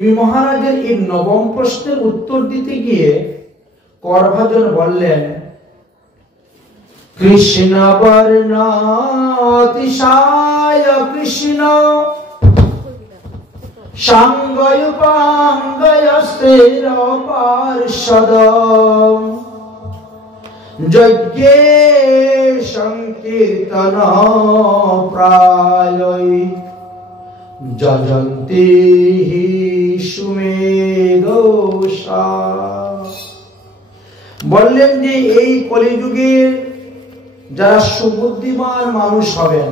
মহারাজের এই নবম প্রশ্নের উত্তর দিতে গিয়ে করভাজন বললেন, কৃষ্ণ বর্ণ অতিশয় কৃষ্ণ সাঙ্গয়ুপাঙ্গয় স্থির পার্ষদ যজ্ঞে সংকীর্তন প্রায়ই যজন্তি সুমেধসা। বললেন যে এই কলিযুগের যারা সুবুদ্ধিমান মানুষ হবেন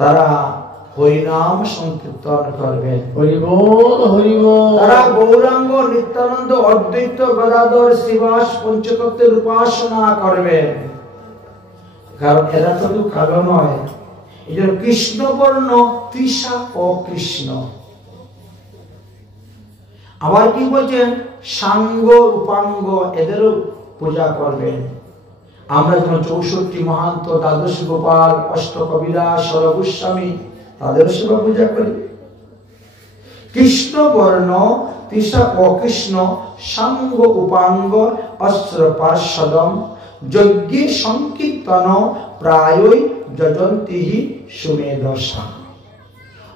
তারা হরিনাম সংকীর্তন করবেন। হরি বল হরি বল। তারা গৌরাঙ্গ নিত্যানন্দ অদ্বৈত গদাধর শ্রীবাস পঞ্চতত্ত্বের উপাসনা করবেন। কারণ এরা তো কালো নয়, এই জন্য কৃষ্ণ বর্ণ তৃষা ও কৃষ্ণ। আবার কি বলছেন, সাঙ্গ উপাঙ্গ এদেরও পূজা করবেন। আমরা যেমন 64 মহান্ত, দ্বাদশ গোপাল, অষ্ট কবিরা, সরগোস্বামী তাদের সেবা পূজা করি। কৃষ্ণ বর্ণ তৃষা ও কৃষ্ণ সাঙ্গ উপাঙ্গ অস্ত্র পার্ষদম যজ্ঞে সংকীর্তন প্রায়ই যজন্তি সুমেধসা।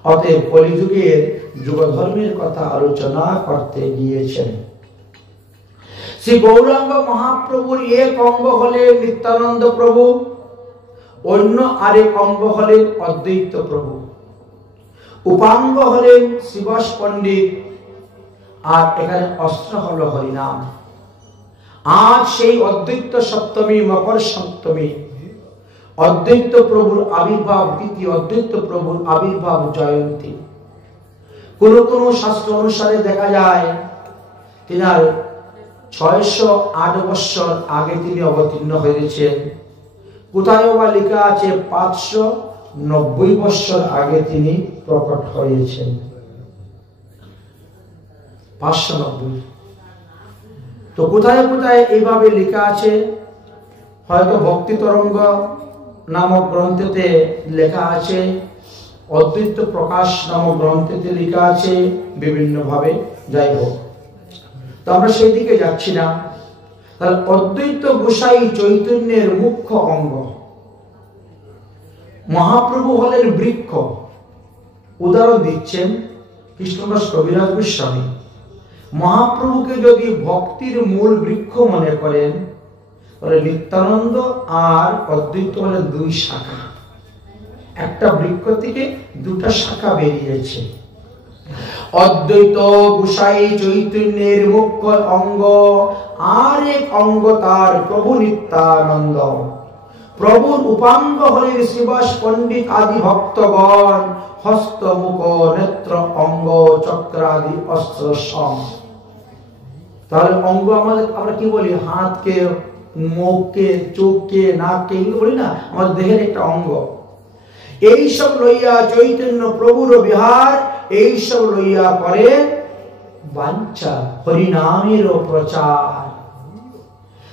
অতএব কলিযুগের যুগধর্মের কথা আলোচনা করতে গিয়েছেন। শ্রী গৌরাঙ্গ মহাপ্রভুর এক অঙ্গ হলেন নিত্যানন্দ প্রভু, অন্য আরেক অঙ্গ হলেন অদ্বৈত প্রভু, উপাঙ্গ হলেন শ্রীবাস পণ্ডিত, আর এখানে অস্ত্র হল হরিনাম। আজ সেই অদ্বৈত সপ্তমী, মকর সপ্তমী, অদ্বৈত প্রভুর আবির্ভাব তিথি, অদ্বৈত প্রভুর আবির্ভাব জয়ন্তী। কোন কোন শাস্ত্র অনুসারে দেখা যায় তিনার 608 বৎসর আগে তিনি অবতীর্ণ হয়েছেন। কোথায় বা লেখা আছে 590 বৎসর আগে তিনি প্রকট হয়েছেন। 590। তো কোথায় কোথায় এইভাবে লেখা আছে, হয়তো ভক্তি তরঙ্গ নামক গ্রন্থেতে লেখা আছে, অদ্বৈত প্রকাশ নামক গ্রন্থেতে লেখা আছে, বিভিন্ন ভাবে। যাই হোক, তো আমরা সেই দিকে যাচ্ছি না। তাহলে অদ্বৈত গোসাই চৈতন্যের মুখ্য অঙ্গ। মহাপ্রভু হলেন বৃক্ষ। উদাহরণ দিচ্ছেন কৃষ্ণদাস কবিরাজ গোস্বামী। মহাপ্রভুকে যদি ভক্তির মূল বৃক্ষ মনে করেন, তাহলে নিত্যানন্দ আর অদ্বৈত হলেন দুই শাখা। একটা বৃক্ষ থেকে দুটা শাখা বেরিয়েছে। অদ্বৈত গোসাই চৈতন্যের মুখ্য অঙ্গ, আর এক অঙ্গ তার প্রভু নিত্যানন্দ। প্রভুর উপাঙ্গ হলেন শ্রীবাস পণ্ডিত আদি ভক্তগণ, হস্ত মুখ নেত্র অঙ্গ চক্রাদি অস্ত্র সম। তাহলে অঙ্গ আমাদের, আমরা কি বলি, হাতকে, মুখকে, চোখকে, নাককে, এগুলো বলি না, আমাদের দেহের একটা অঙ্গ। এইসব লইয়া চৈতন্য প্রভুর বিহার, এইসব লইয়া করেন বাঞ্ছা হরিনামের প্রচার।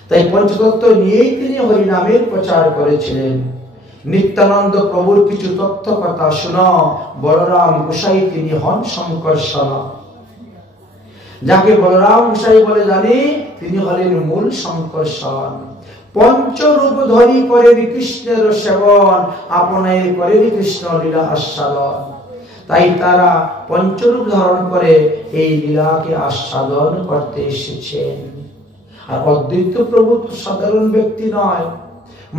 তাই পঞ্চতত্ত্ব নিয়েই তিনি হরিনামের প্রচার করেছিলেন। নিত্যানন্দ প্রভুর কিছু তথ্য কথা শুনো, বলরাম গোসাই তিনি হন শঙ্কর্ষণ। যাকে বলরাম গোসাই বলে জানি, তিনি হলেন মূল শঙ্কর্ষণ। পঞ্চরূপ ধরি করেন কৃষ্ণের সেবন, আপনায় করেন কৃষ্ণ লীলা আস্বাদন। তাই তারা পঞ্চরূপ ধারণ করে এই লীলাকে আস্বাদন করতে এসেছেন। আর অদ্বৈত প্রভু সাধারণ ব্যক্তি নয়,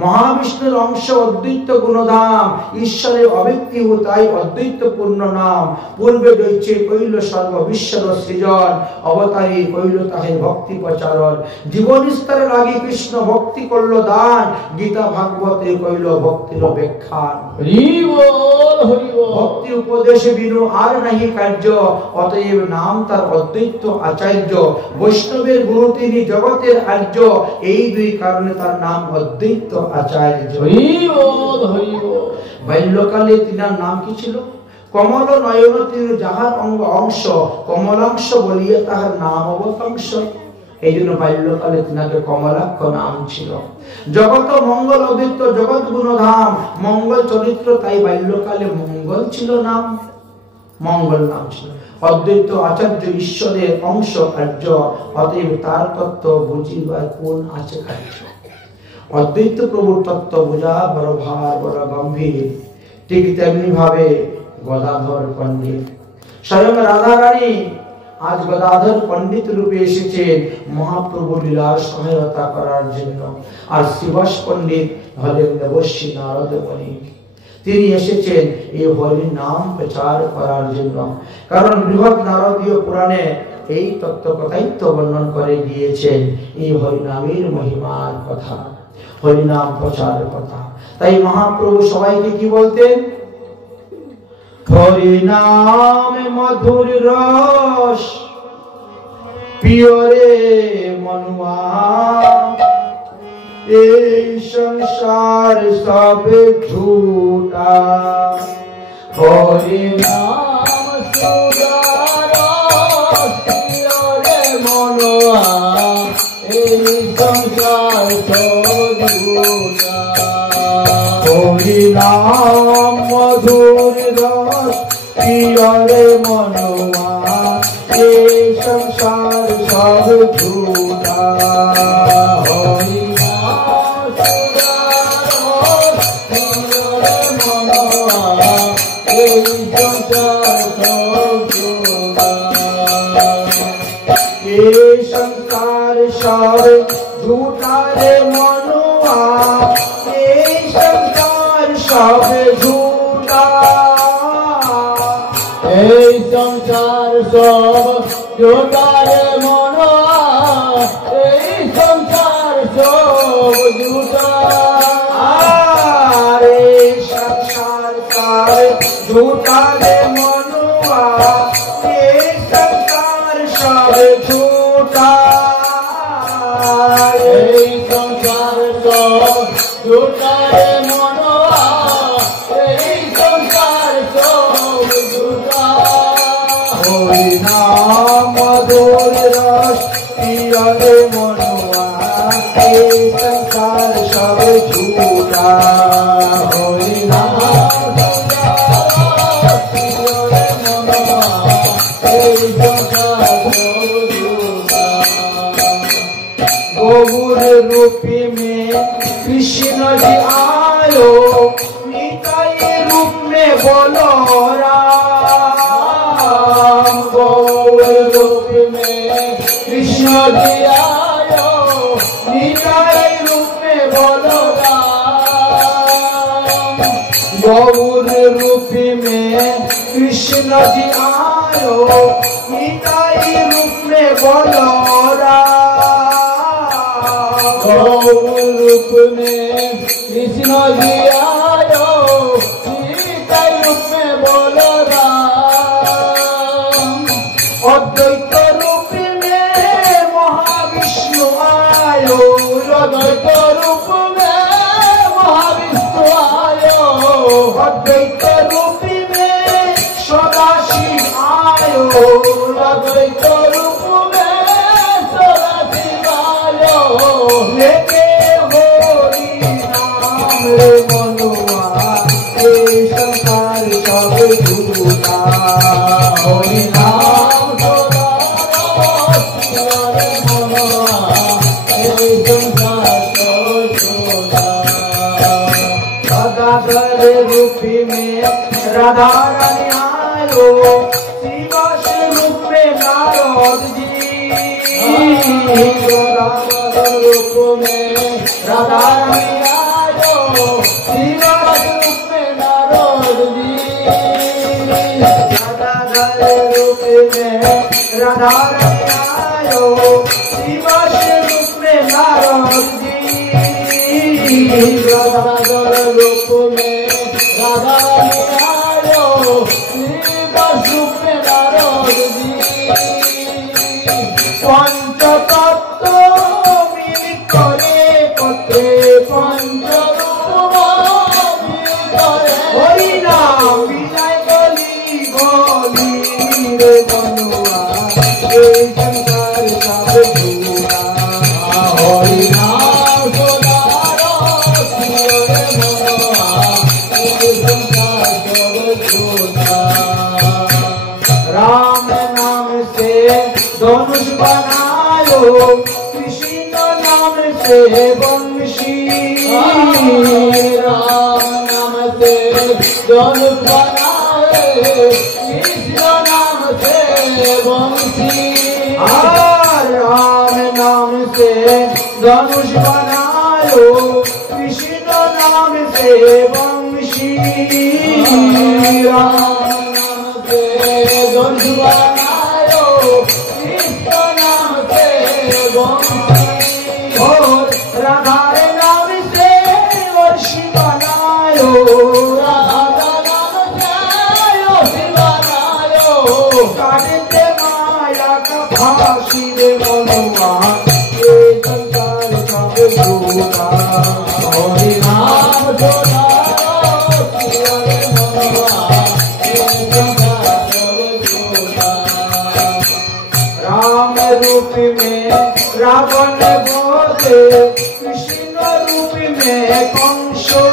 মহাবিষ্ণুর অংশ অদ্বৈত গুণধাম, ঈশ্বরের অব্যক্তি, তাই অদ্বৈত পূর্ণ নাম। পূর্বে দৈত্যে কইল সর্ববিশ্বর সৃজন, অবতারী কইল তাহে ভক্তি প্রচারণ। জীবন স্তর লাগি কৃষ্ণ ভক্তি করল দান, গীতা ভাগবতে কইল ভক্তির ব্যাখ্যান। ভক্তি উপদেশে বিনু আর নাহি কার্য, অতএব নাম তার অদ্বৈত আচার্য। বৈষ্ণবের গুরু তিনি জগতের আর্য, এই দুই কারণে তার নাম অদ্বৈত আচার্য। বাল্যকালে তিনার নাম কি ছিল? কমল নয়ন তিনি যাহার অংশ, কমলাংশ বলিয়া তাহার নাম অবতাংশ। এই জন্য বাল্যকালে তিনাকে কমলাক্ষ নাম ছিল। জগত মঙ্গল অদ্বৈত জগৎ গুণধাম, মঙ্গল চরিত্র, তাই বাল্যকালে মঙ্গল ছিল নাম। মঙ্গল নাম ছিল। অদ্বৈত আচার্য ঈশ্বরের অংশ কার্য, অতএব তার তত্ত্ব বুঝিবার কোন আছে কার্য। অদ্বৈত প্রভুর তত্ত্ব বোঝা বড় ভার, বড় গম্ভীর। ঠিক তেমনি ভাবে গদাধর পণ্ডিত, স্বয়ং রাধা রানী আজ গদাধর পণ্ডিত রূপে এসেছেন মহাপ্রভু লীলার সহায়তা করার জন্য। আর শিবাস পণ্ডিত হলেন দেবশ্রী নারদ মুনি, তিনি এসেছেন এই হরি নাম প্রচার করার জন্য। কারণ বৃহৎ নারদীয় পুরাণে এই তত্ত্ব কথাই তো বর্ণন করে গিয়েছেন, এই হরিনামের মহিমার কথা, হরিনাম প্রচার কথা। তাই মহাপ্রভু সবাইকে কি বলতেন? হরিনাম মধুর রস পিয়রে মনুয়া, এই সংসার সব ঝুটা। হরিনাম সুদার পিয়রে মনুয়া, এই সংসার সব ঝুটা। হরিনাম মধুর রস পিয়রে মনুয়া, এই সংসার সব ঝুটা। হরিনাম সুদার পিয়রে মনুয়া, এই সংসার সব ঝুটা। এই সংসার সব ঝুটা রে মনুয়া, এই সংসার সব ঝুটা। এই সংসার সব ঝুটা রে মনুয়া, এই সংসার সব ঝুটা। আর এই সংসার সব ঝুটা রে মনুয়া, এই সংসার সব ঝুটা। এই সংসার সব ঝুটা রে মনুয়া, এই সংসার সব ঝুটা। হরিনাম মধুর রস পিয়রে মনুয়া, এই সংসার সব ঝুটা। হরিনাম পিয়রে মনুয়া, এই সংসার সব ঝুটা। गौर रूप में कृष्ण जी आयो, निताई रूप में बोलो राम। गौर रूप में कृष्ण जी आयो, निताई रूप में बोलो राम। गौर रूप में कृष्ण जी आयो, निताई रूप में बोलो राम। रूप में कृष्ण जी आयो, निताई रूप में बोलो राम। अद्वैत रूप में महाविष्णु आयो, अद्वैत रूप में महाविष्णु आयो। अद्वैत रूप में सदाशिव आयो, अद्वैत रूप में सदाशिव आयो। लेके हरि नाम रे मनुआ, এই সংসার সব ঝুটা। হরি নাম রে মনুয়া, এই সংসার সব ঝুটা। गदाधर रूप में राधा रानी आयो, शिवास रूप में नारद जी। गदाधर रूप में राधा रानी आयो, शिवास रूप में नारद जी। गदाधर रूप में राधा रानी आयो, शिवास रूप में नारद जी। गदाधर रूप में राधा रानी आयो, शिवास रूप में नारद जी। पंचतत्व मिलित करे पत्रे, पंचरूप मिलित करे। हरि नाम विजय गली गली रे मनुआ, এই সংসার সব ঝুটা। হরি নাম সুদার পিয়রে মনুয়া, এই সংসার সব ঝুটা। धनुष बनायो कृष्ण नाम से बंशी राम नाम से धनुष बनाए कृष्ण नाम से बंशी राम नाम से धनुष बनायो कृष्ण नाम से बंशी राम नाम से धनुष बनायो कृष्ण नाम से बंशी और राधा नाम से वर्षी बनायो राधा नाम से वर्षी बनायो काटते माया का फांसी रे मनुआ ये संसार सब झूठा हरि नाम राम रूप में रावण बोले कृष्ण रूप में कंसो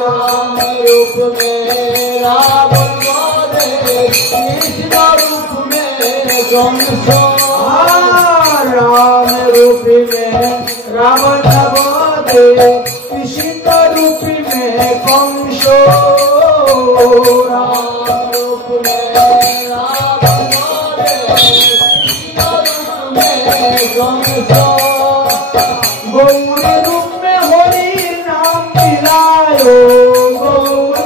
राम रूप में रावण बोले कृष्ण रूप में कंसो राम रूप में रावण बोले कृष्ण रूप में कंसो राम रूप में रावण बोले कृष्ण रूप में कंसो गौर रूप में हरि नाम मिलायो गौर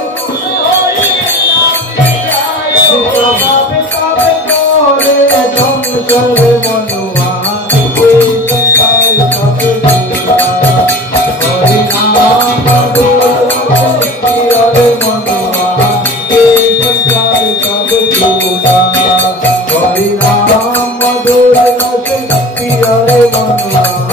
कबे कबे तोरे संसार मनुआ ये संसार सब झूठा हरि नाम रे मनुआ ये संसार सब झूठा हरि नाम रे मनुआ ये संसार सब झूठा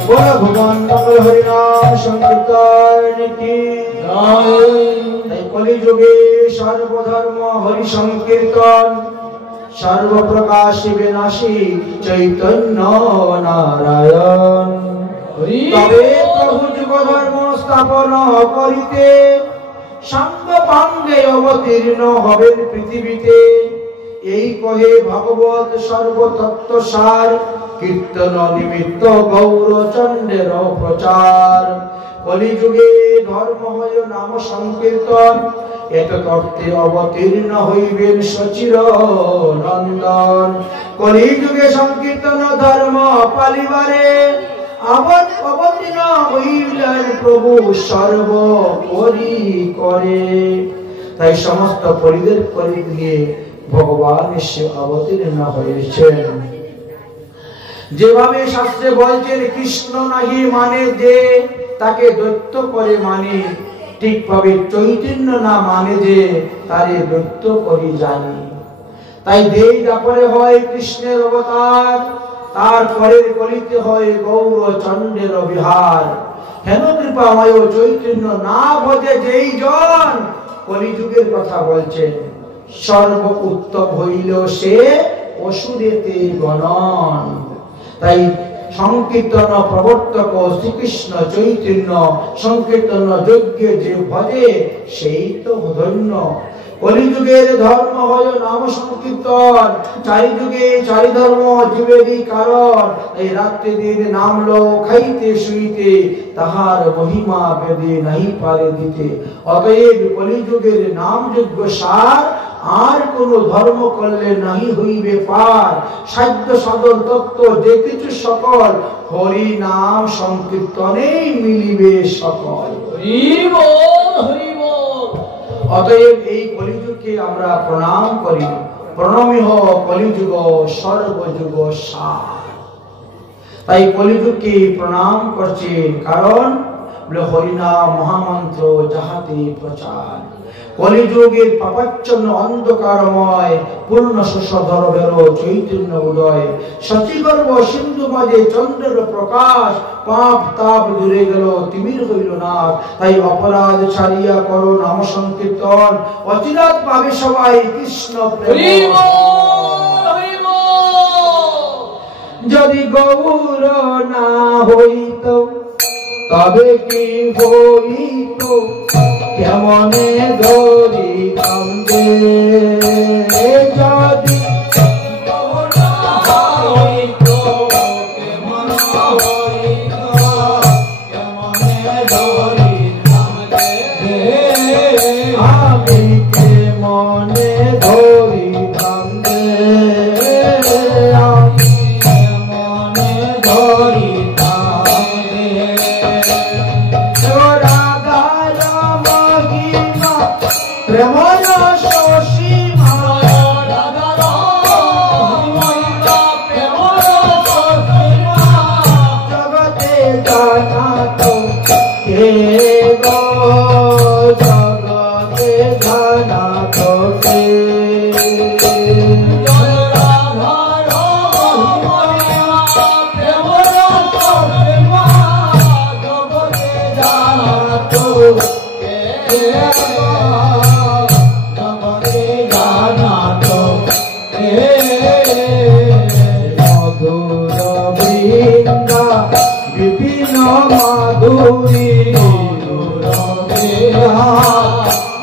बोलो भगवान मंगल हरिनाम संकीर्तन की जय। कलि युगे सर्वधर्म हरि संकीर्तन सर्व प्रकाश विनाशी चैतन्य नारायण तबे प्रभु जुग धर्म स्थापन करिते संग पांगे अवतीर्ण हবেন পৃথিবীতে এই কহে ভগবত সর্বতত্ত্ব সার কীর্তন নিমিত্ত গৌরচন্দ্রের প্রচার কলিযুগে ধর্ম হয় নাম সংকীর্তন এত তত্ত্বে অবতীর্ণ হইবেন সচির নন্দন কলিযুগে সংকীর্তন ধর্ম পালিবারে অবতীর্ণ হইলেন প্রভু সর্বোপরি করে তাই সমস্ত পরিদের নিয়ে ভগবান এসে অবতীর্ণ হয়েছেন যেভাবে শাস্ত্রে বলছেন কৃষ্ণ নাহি মানে যে তাকে দৈত্য করে মানে ঠিকভাবে চৈতন্য না মানে যে তারে দৈত্য করে জানি তাই দেই তারপরে হয় কৃষ্ণের অবতার তারপরে কলিতে হয় গৌরচন্দ্রের বিহার হেন কৃপাময় চৈতন্য না বোঝে যেই জন কলিযুগের কথা বলছেন সর্ব উত্তম হইল সে অসুরেতে গণন তাই সংকীর্তন প্রবর্তক শ্রীকৃষ্ণ চৈতন্য সংকীর্তন যজ্ঞ যে ভজে সেই তো ধন্য কলিযুগের ধর্ম হয় নাম সংকীর্তন চারি যুগে চারি ধর্ম জীবেরই কারণ এই রাত্রি দিন নাম লো খাইতে শুইতে তাহার মহিমা বেদে নাহি পারে দিতে অতএব কলিযুগের নাম যজ্ঞ সার আর কোন ধর্ম করলে নাহি হইবে পার সাধ্য সাধন তত্ত্ব যে কিছু সকল হরি নাম সংকীর্তনেই মিলিবে সকল হরি বল হরি বল অতএব এই কলিযুগকে আমরা প্রণাম করি প্রণমিহ কলিযুগ সর্বযুগ সার তাই কলিযুগকে প্রণাম করছেন কারণ হরিনাম মহামন্ত্র যাহাতে প্রচার কলিযুগের পাপাচ্ছন্ন অন্ধকারময় পূর্ণ শশধর বেরো চৈতন্য উদয় সচিগর্ভ সিন্ধু মাঝে চন্দ্রের প্রকাশ পাপ তাপ দূরে গেল তিমির হইল না তাই অপরাধ ছাড়িয়া করো নাম সংকীর্তন অচিরাত পাবে সবাই কৃষ্ণ প্রেম যদি গৌর না হইত তবে কি হইত কেমনে ধরিতাম যে যদি আমি কেমনে ধরিতাম যে আমি কেমনে ধরিতাম প্রেময় শশীমা জগতে জানাত কে গো জগতে জানাত কে মধুর বৃন্দা বিভিন্ন মাধুরী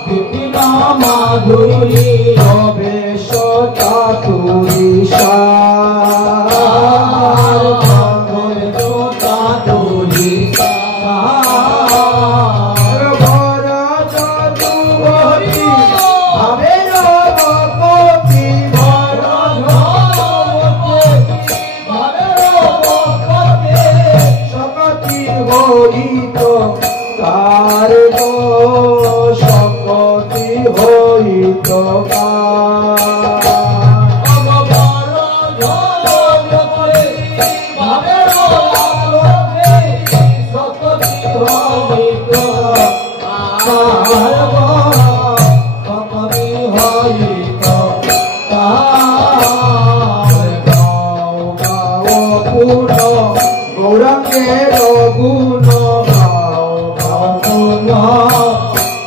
বিভিন্ন মাধুরী অবেশ চাতুরী চাতুরী হইত কার শকতি হইত গৌরাঙ্গের গুণ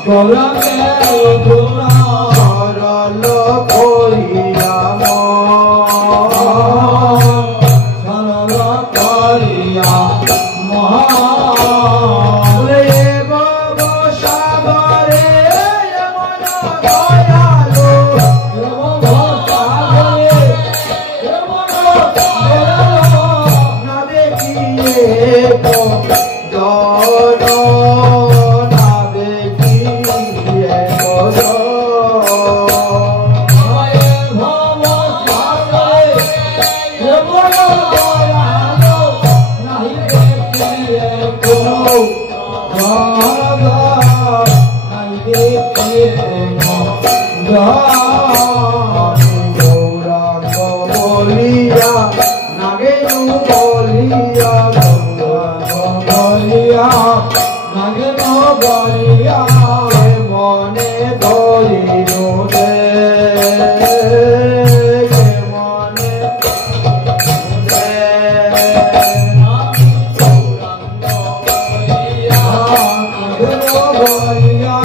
গৌরাঙ্গের গুণ সরল করিয়া সরল করিয়া সাগরে দয়ালো না দেখিয়ে গৌরাঙ্গ বলিয়া নাগেনু বলিয়া গৌরাঙ্গ বলিয়া নাগেনু বলিয়া মনে ধরিনু রে মনে বলিয়া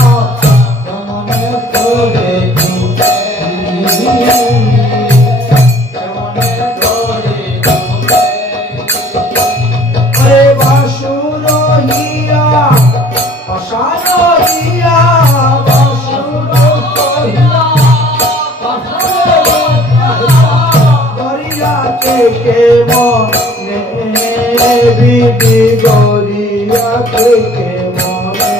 বিধি গরিয়া থেকে মনে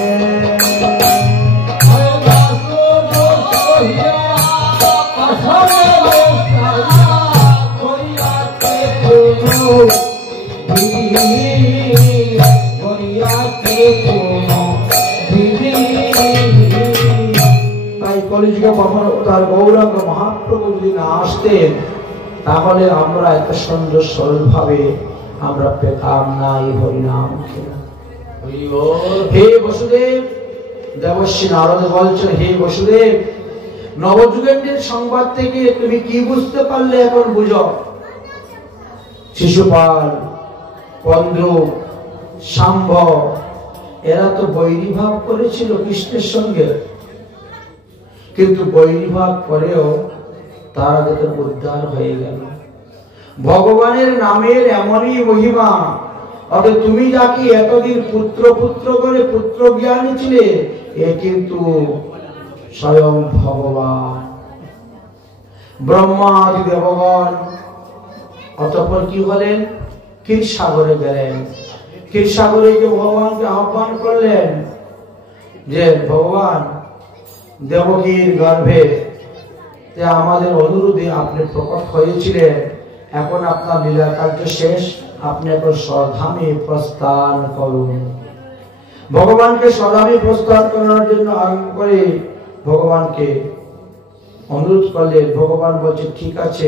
তাই কলিযুগে কখনো তার গৌরাঙ্গ মহাপ্রভু যদি না আসতেন তাহলে আমরা এত সুন্দর সরল ভাবে আমরা পেতাম না এই হরিনাম। হে বসুদেব, দেবশ্রী নারদ বলছেন, হে বসুদেব, নবযুগের সংবাদ থেকে তুমি কি বুঝতে পারলে এখন বুঝো। শিশুপাল, পন্দ্র, শাম্ভ এরা তো বৈরীভাব করেছিল কৃষ্ণের সঙ্গে, কিন্তু বৈরীভাব করেও তারা দেখে উদ্ধার হয়ে গেল। ভগবানের নামের এমনই মহিমা অতএব তুমি যাকে এতদিন পুত্র পুত্র করে পুত্র জ্ঞানী ছিলে, এ কিন্তু স্বয়ং ভগবান ব্রহ্মা আদি দেবগণ। অতঃপর কি হলেন? ক্ষীরসাগরে গেলেন। ক্ষীরসাগরে যে ভগবানকে আহ্বান করলেন যে ভগবান, দেবকীর গর্ভে আমাদের অনুরোধে আপনি প্রকট হয়েছিলেন, এখন আপনার লীলা কার্য শেষ, আপনি এখন স্বধামে প্রস্থান করুন। ভগবানকে স্বধামে প্রস্থান করার জন্য আরম্ভ করে ভগবানকে অনুরোধ করলে ভগবান বলছে ঠিক আছে,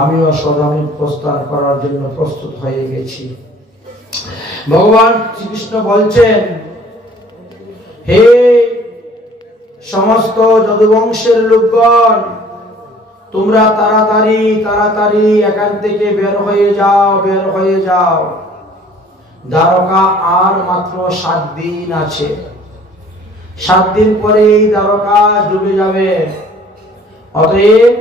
আমিও স্বধামে প্রস্থান করার জন্য প্রস্তুত হয়ে গেছি। ভগবান শ্রীকৃষ্ণ বলছেন, হে সমস্ত যদুবংশের লোকগণ, তোমরা তাড়াতাড়ি তাড়াতাড়ি এখান থেকে বের হয়ে যাও, বের হয়ে যাও। দ্বারকা আর মাত্র 7 দিন আছে। 7 দিন পরে এই দ্বারকা ডুবে যাবে। অতএব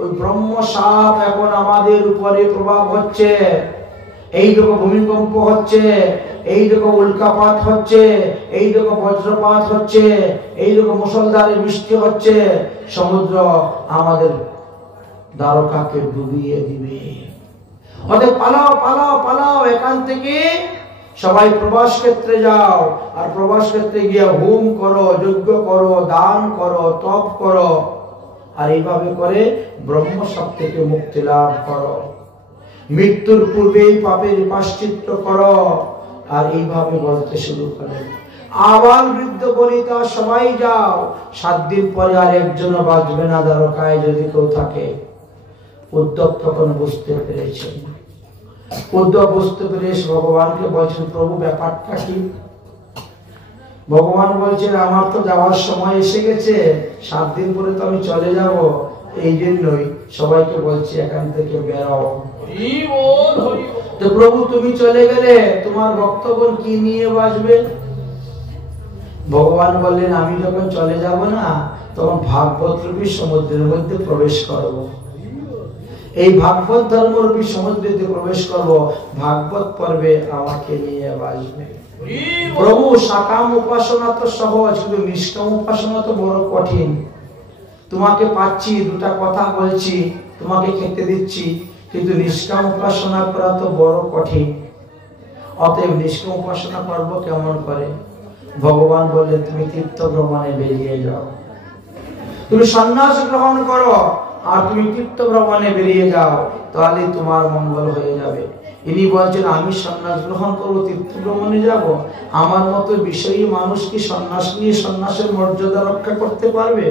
ওই ব্রহ্ম সাপ এখন আমাদের উপরে প্রভাব হচ্ছে, এই দেখো ভূমিকম্প হচ্ছে, এই দেখো উল্কাপাত হচ্ছে, এই দেখো বজ্রপাত হচ্ছে, এই দেখো মুষলধারে বৃষ্টি হচ্ছে, সমুদ্র আমাদের দ্বারকাকে ডুবিয়ে দিবে। অতএব পালাও পালাও পালাও, এখান থেকে সবাই প্রবাস ক্ষেত্রে যাও, আর প্রবাস ক্ষেত্রে গিয়ে হোম করো, যজ্ঞ করো, দান করো, তপ করো, আর এইভাবে করে ব্রহ্ম সাপ থেকে মুক্তি লাভ করো। মৃত্যুর পূর্বেই পাপের প্রায়শ্চিত্ত করো। আর এইভাবে বলতে শুরু করে। আবার বৃদ্ধ বনিতা সবাই যাও, 7 দিন পরে আর একজনও বাঁচবে না দ্বারকায় যদি কেউ থাকে। উদ্ধব তখন বুঝতে পেরেছেন। উদ্ধব বুঝতে পেরে ভগবানকে বলছেন, প্রভু ব্যাপারটা কি? ভগবান বলছেন, আমার তো যাওয়ার সময় এসে গেছে, 7 দিন পরে তো আমি চলে যাব, এই জন্যই সবাইকে বলছি এখান থেকে বেরাও। তো প্রভু তুমি চলে গেলে তোমার ভক্তগণ কি নিয়ে বাঁচবে? ভগবান বললেন, আমি যখন চলে যাব না, তখন ভাগবত রূপী সমুদ্রের মধ্যে প্রবেশ করব। এই ভাগবত ধর্মরূপী সমুদ্রেতে প্রবেশ করব, ভাগবত পর্বে আমাকে নিয়ে বাঁচবে। প্রভু সাকাম উপাসনা তো সহজ, কিন্তু নিষ্কাম উপাসনা তো বড় কঠিন। তোমাকে পাচ্ছি, 2টা কথা বলছি, তোমাকে খেতে দিচ্ছি, কিন্তু নিষ্কাম উপাসনা করা তো বড় কঠিন। অতএব নিষ্কাম উপাসনা করব কেমন করে? ভগবান বললেন, তুমি তীর্থ ভ্রমণে বেরিয়ে যাও, তুমি সন্ন্যাস গ্রহণ করো, আর তুমি তীর্থ ভ্রমণে বেরিয়ে যাও, তাহলে তোমার মঙ্গল হয়ে যাবে। ইনি বলছেন, আমি সন্ন্যাস গ্রহণ করবো, তীর্থ ভ্রমণে যাব? আমার মতো বিষয়ী মানুষ কি সন্ন্যাস নিয়ে সন্ন্যাসের মর্যাদা রক্ষা করতে পারবে?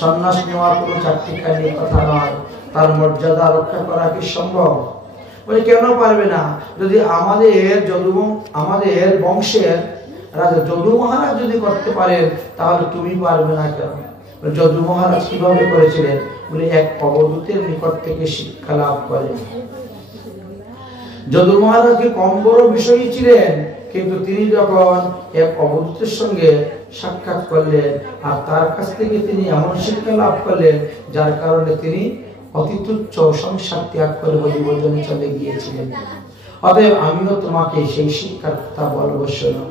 সন্ন্যাস নেওয়া কোনো চাকরিকারী কথা নয়, তার মর্যাদা রক্ষা করা কি সম্ভব? বলে কেন পারবে না? যদি আমাদের বংশের রাজা যদু মহারাজ যদি করতে পারেন, তাহলে তুমি পারবে না কেন? যদু মহারাজ কিভাবে করেছিলেন? বলে এক অবধূতের নিকট থেকে শিক্ষা লাভ করেন। যদু মহারাজ কি কম বড় বিষয়ী ছিলেন, কিন্তু তিনি যখন এক অবধূতের সঙ্গে সাক্ষাৎ করলেন, আর তার কাছ থেকে তিনি এমন শিক্ষা লাভ করলেন, যার কারণে তিনি অতি তুচ্ছ সংসার ত্যাগ করে বলিবজনে চলে গিয়েছিলেন। অতএব আমিও তোমাকে সেই শিক্ষার কথা বলবো, শোনো,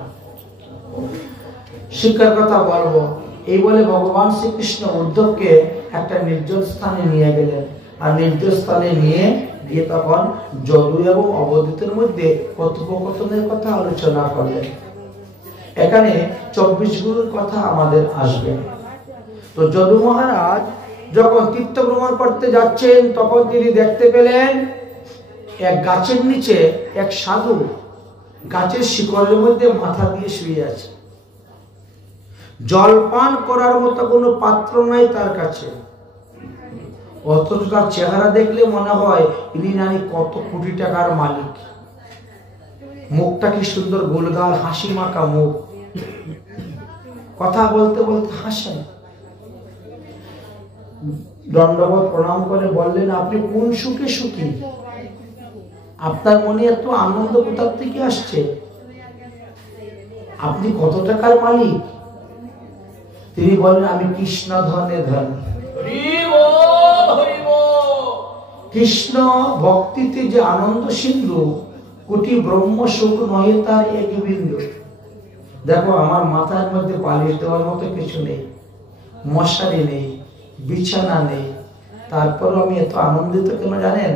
শিক্ষার কথা বলবো। এই বলে ভগবান শ্রীকৃষ্ণ উদ্ধবকে একটা নির্জন স্থানে নিয়ে গেলেন, আর নির্জন স্থানে নিয়ে গিয়ে তখন যদু এবং অবধূতের মধ্যে কথোপকথনের কথা আলোচনা করলেন। এখানে 24 গুরুর কথা আমাদের আসবে। তো যদু মহারাজ যখন তীর্থ ভ্রমণ করতে যাচ্ছেন, তখন তিনি দেখতে পেলেন এক গাছের নিচে এক সাধু গাছের শিকড়ের মধ্যে মাথা দিয়ে শুয়ে আছে। জলপান করার মতো কোনো পাত্র নাই তার কাছে, অথচ তার চেহারা দেখলে মনে হয় ইনি নাকি কত কোটি টাকার মালিক। মুখটা কি সুন্দর, গোলগাল হাসি মাখা মুখ, কথা বলতে বলতে হাসেন। দণ্ডবত প্রণাম করে বললেন, আপনি কোন সুখে সুখী? আপনার মনে এত আনন্দ কোথা থেকে আসছে? আপনি কত টাকার মালিক? তিনি বলেন, আমি কৃষ্ণ ধনে ধন। কৃষ্ণ ভক্তিতে যে আনন্দ সিন্ধু, কোটি ব্রহ্ম সুখ নহে তার এক বিন্দু। দেখো আমার মাথার মধ্যে বালিশ দেওয়ার মতো কিছু নেই, মশারি নেই, বিছানা নেই, তারপরও আমি এত আনন্দিত কেন জানেন?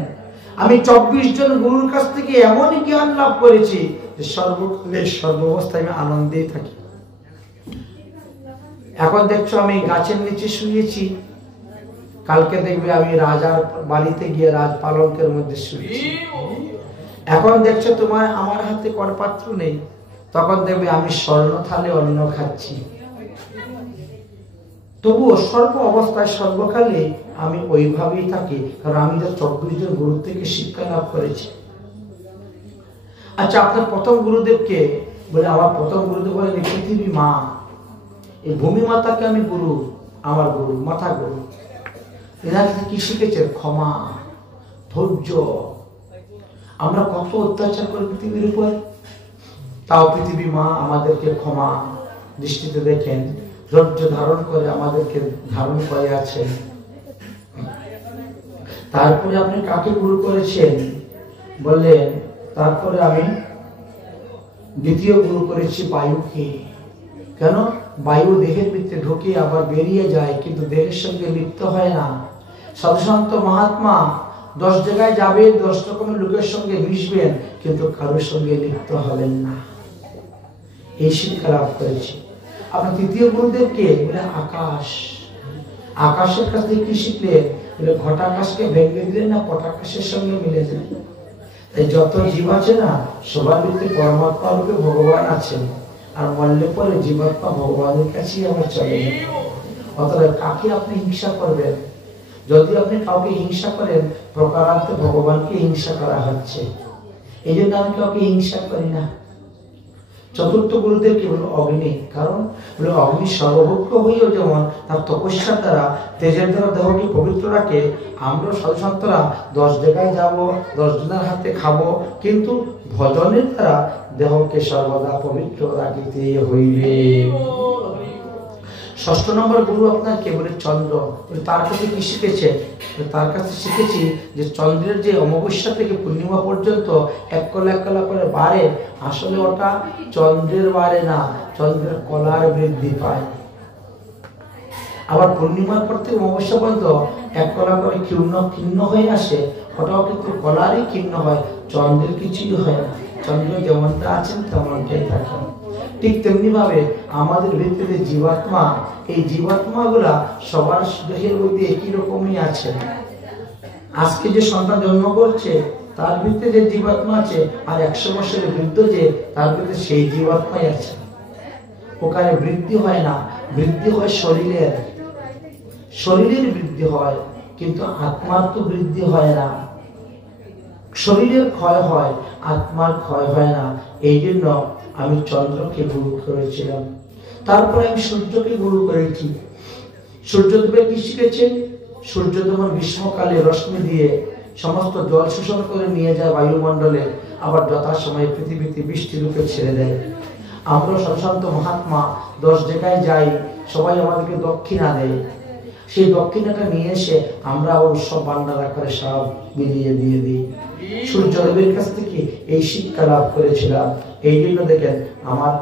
আমি 24 জন গুরুর কাছ থেকে এমন জ্ঞান লাভ করেছি যে সর্বকালে সর্বাবস্থায় আমি আনন্দেই থাকি। এখন দেখছো আমি গাছের নিচে শুয়েছি, কালকে দেখবে আমি রাজার বাড়িতে গিয়ে রাজপালকের মধ্যে শুয়েছি। এখন দেখছো তোমার আমার হাতে করপাত্র নেই, তখন দেখবে আমি স্বর্ণ থালে অন্ন খাচ্ছি। তবুও সর্ব অবস্থায় সর্বকালে আমি ওইভাবেই থাকি, কারণ আমি তো 24 জন গুরু থেকে শিক্ষা লাভ করেছি। আচ্ছা, আপনার প্রথম গুরুদেবকে বলে? আমার প্রথম গুরুদেব বলে পৃথিবী মা, এই ভূমি মাতাকে আমি গুরু, আমার গুরু, মাথা গুরু। এরা কি শিখেছে? ক্ষমা, ধৈর্য। আমরা কত অত্যাচার করি পৃথিবীর উপর, তাও পৃথিবী মা আমাদেরকে ক্ষমা দৃষ্টিতে দেখেন, ধৈর্য ধারণ করে আমাদেরকে ধারণ করে আছেন। তারপরে আপনি কাকে গুরু করেছেন? বললেন তারপরে আমি দ্বিতীয় গুরু করেছি বায়ুকে। কেন? বায়ু দেহের ভিতরে ঢুকে আবার বেরিয়ে যায়, কিন্তু দেহের সঙ্গে লিপ্ত হয় না। সাধুসন্ত মহাত্মা 10 জায়গায় যাবেন, 10 রকমের লোকের সঙ্গে মিশবেন, কিন্তু কারোর সঙ্গে লিপ্ত হবেন না। এই শিক্ষা লাভ করেছি। আপনার তৃতীয় গুরুদেবকে বলে আকাশ। আকাশের কাছে কি শিখলেন? বলে ঘটাকাশকে ভেঙে দিলেন না, পটাকাশের সঙ্গে মিলে দিলেন। তাই যত জীব আছে না, সবার ভিতরে পরমাত্মা রূপে ভগবান আছেন, আর মরলে পরে জীবাত্মা ভগবানের কাছেই আমার চলে। অতএব কাকে আপনি হিংসা করবেন? যদি আপনি কাউকে হিংসা করেন, প্রকারান্তে ভগবানকে হিংসা করা হচ্ছে। এই জন্য আমি কাউকে হিংসা করি না। চতুর্থ গুরুদেব কি বলবো? অগ্নি। কারণ বলে অগ্নি সর্বভোগ্য হইও যেমন তার তপস্যার দ্বারা, তেজের দ্বারা দেহকে পবিত্র রাখে, আমরা সাধুসন্তরা 10 জায়গায় যাব, 10 জনের হাতে খাবো, কিন্তু ভজনের দ্বারা দেহকে সর্বদা পবিত্র রাখিতে হইবে। 6 নম্বর গুরু আপনার কে? বলে চন্দ্র। তার কাছে কি শিখেছে? তার কাছে শিখেছি যে চন্দ্রের যে অমাবস্যা থেকে পূর্ণিমা পর্যন্ত এক কলা করে বাড়ে, আসলে ওটা চন্দ্রের বাড়ে না, চন্দ্রের কলার বৃদ্ধি পায়। আবার পূর্ণিমার পর থেকে অমাবস্যা পর্যন্ত এক কলা করে ক্ষীণ হয়ে আসে, ওটাও কিন্তু কলারই ক্ষীণ হয়, চন্দ্রের কিছুই হয় না। চন্দ্র যেমনটা আছেন তেমনটাই থাকেন। ঠিক তেমনি ভাবে আমাদের ভিতরে জীবাত্মা, এই জীবাত্মা গুলা সবার দেহের মধ্যে একই রকমই আছে। আজকে যে সন্তান জন্ম করছে তার ভিতরে যে জীবাত্মা আছে, আর 100 বছরের বৃদ্ধ যে, তার ভিতরে সেই জীবাত্মাই আছে। ওখানে বৃদ্ধি হয় না, বৃদ্ধি হয় শরীরের বৃদ্ধি হয়, কিন্তু আত্মার তো বৃদ্ধি হয় না। শরীরের ক্ষয় হয়, আত্মার ক্ষয় হয় না। এই জন্য আমি চন্দ্রকে গুরু করেছিলাম। তারপরে আমি সূর্যকে গুরু করেছি। সূর্যদেবের কি শিখেছেন? সূর্যদেব গ্রীষ্মকালে রশ্মি দিয়ে সমস্ত জল শোষণ করে নিয়ে যায় বায়ুমণ্ডলে, আবার যথাসময়ে পৃথিবীতে বৃষ্টি রূপে ছেড়ে দেয়। আমরা সাধুসন্ত মহাত্মা 10 জায়গায় যাই, সবাই আমাদেরকে দক্ষিণা দেয়। সেই দক্ষিণাটা নিয়ে এসে আমরা উৎসব বান্ডারা করে সব মিলিয়ে দিয়ে দিই। সূর্যদেবের কাছ থেকে এই শিক্ষা লাভ করেছিলাম। এই জন্য দেখেন আমার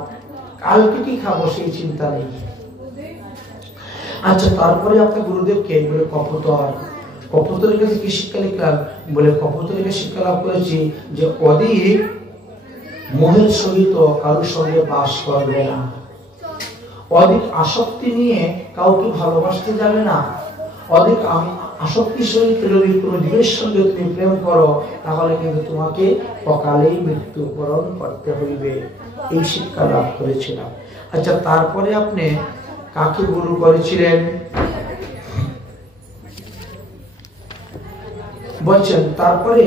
কালকে কি খাবো সেই চিন্তা নেই। আচ্ছা, তারপরে আপনার গুরুদেবকে বলে কপোতর। কপোতরের কাছে কি শিক্ষা লিখলাম? বলে কপোতরের কাছে শিক্ষা লাভ করেছি যে অধিক মোহের সহিত কারোর সঙ্গে বাস করবে না, অধিক আসক্তি নিয়ে কাউকে ভালোবাসতে যাবে না। অধিক আসক্তির সহিত যদি কোনো জীবের সঙ্গে তুমি প্রেম করো, তাহলে কিন্তু তোমাকে অকালেই মৃত্যুবরণ করতে হইবে। এই শিক্ষা লাভ করেছিলাম। আচ্ছা, তারপরে আপনি কাকে গুরু করেছিলেন? বলছেন তারপরে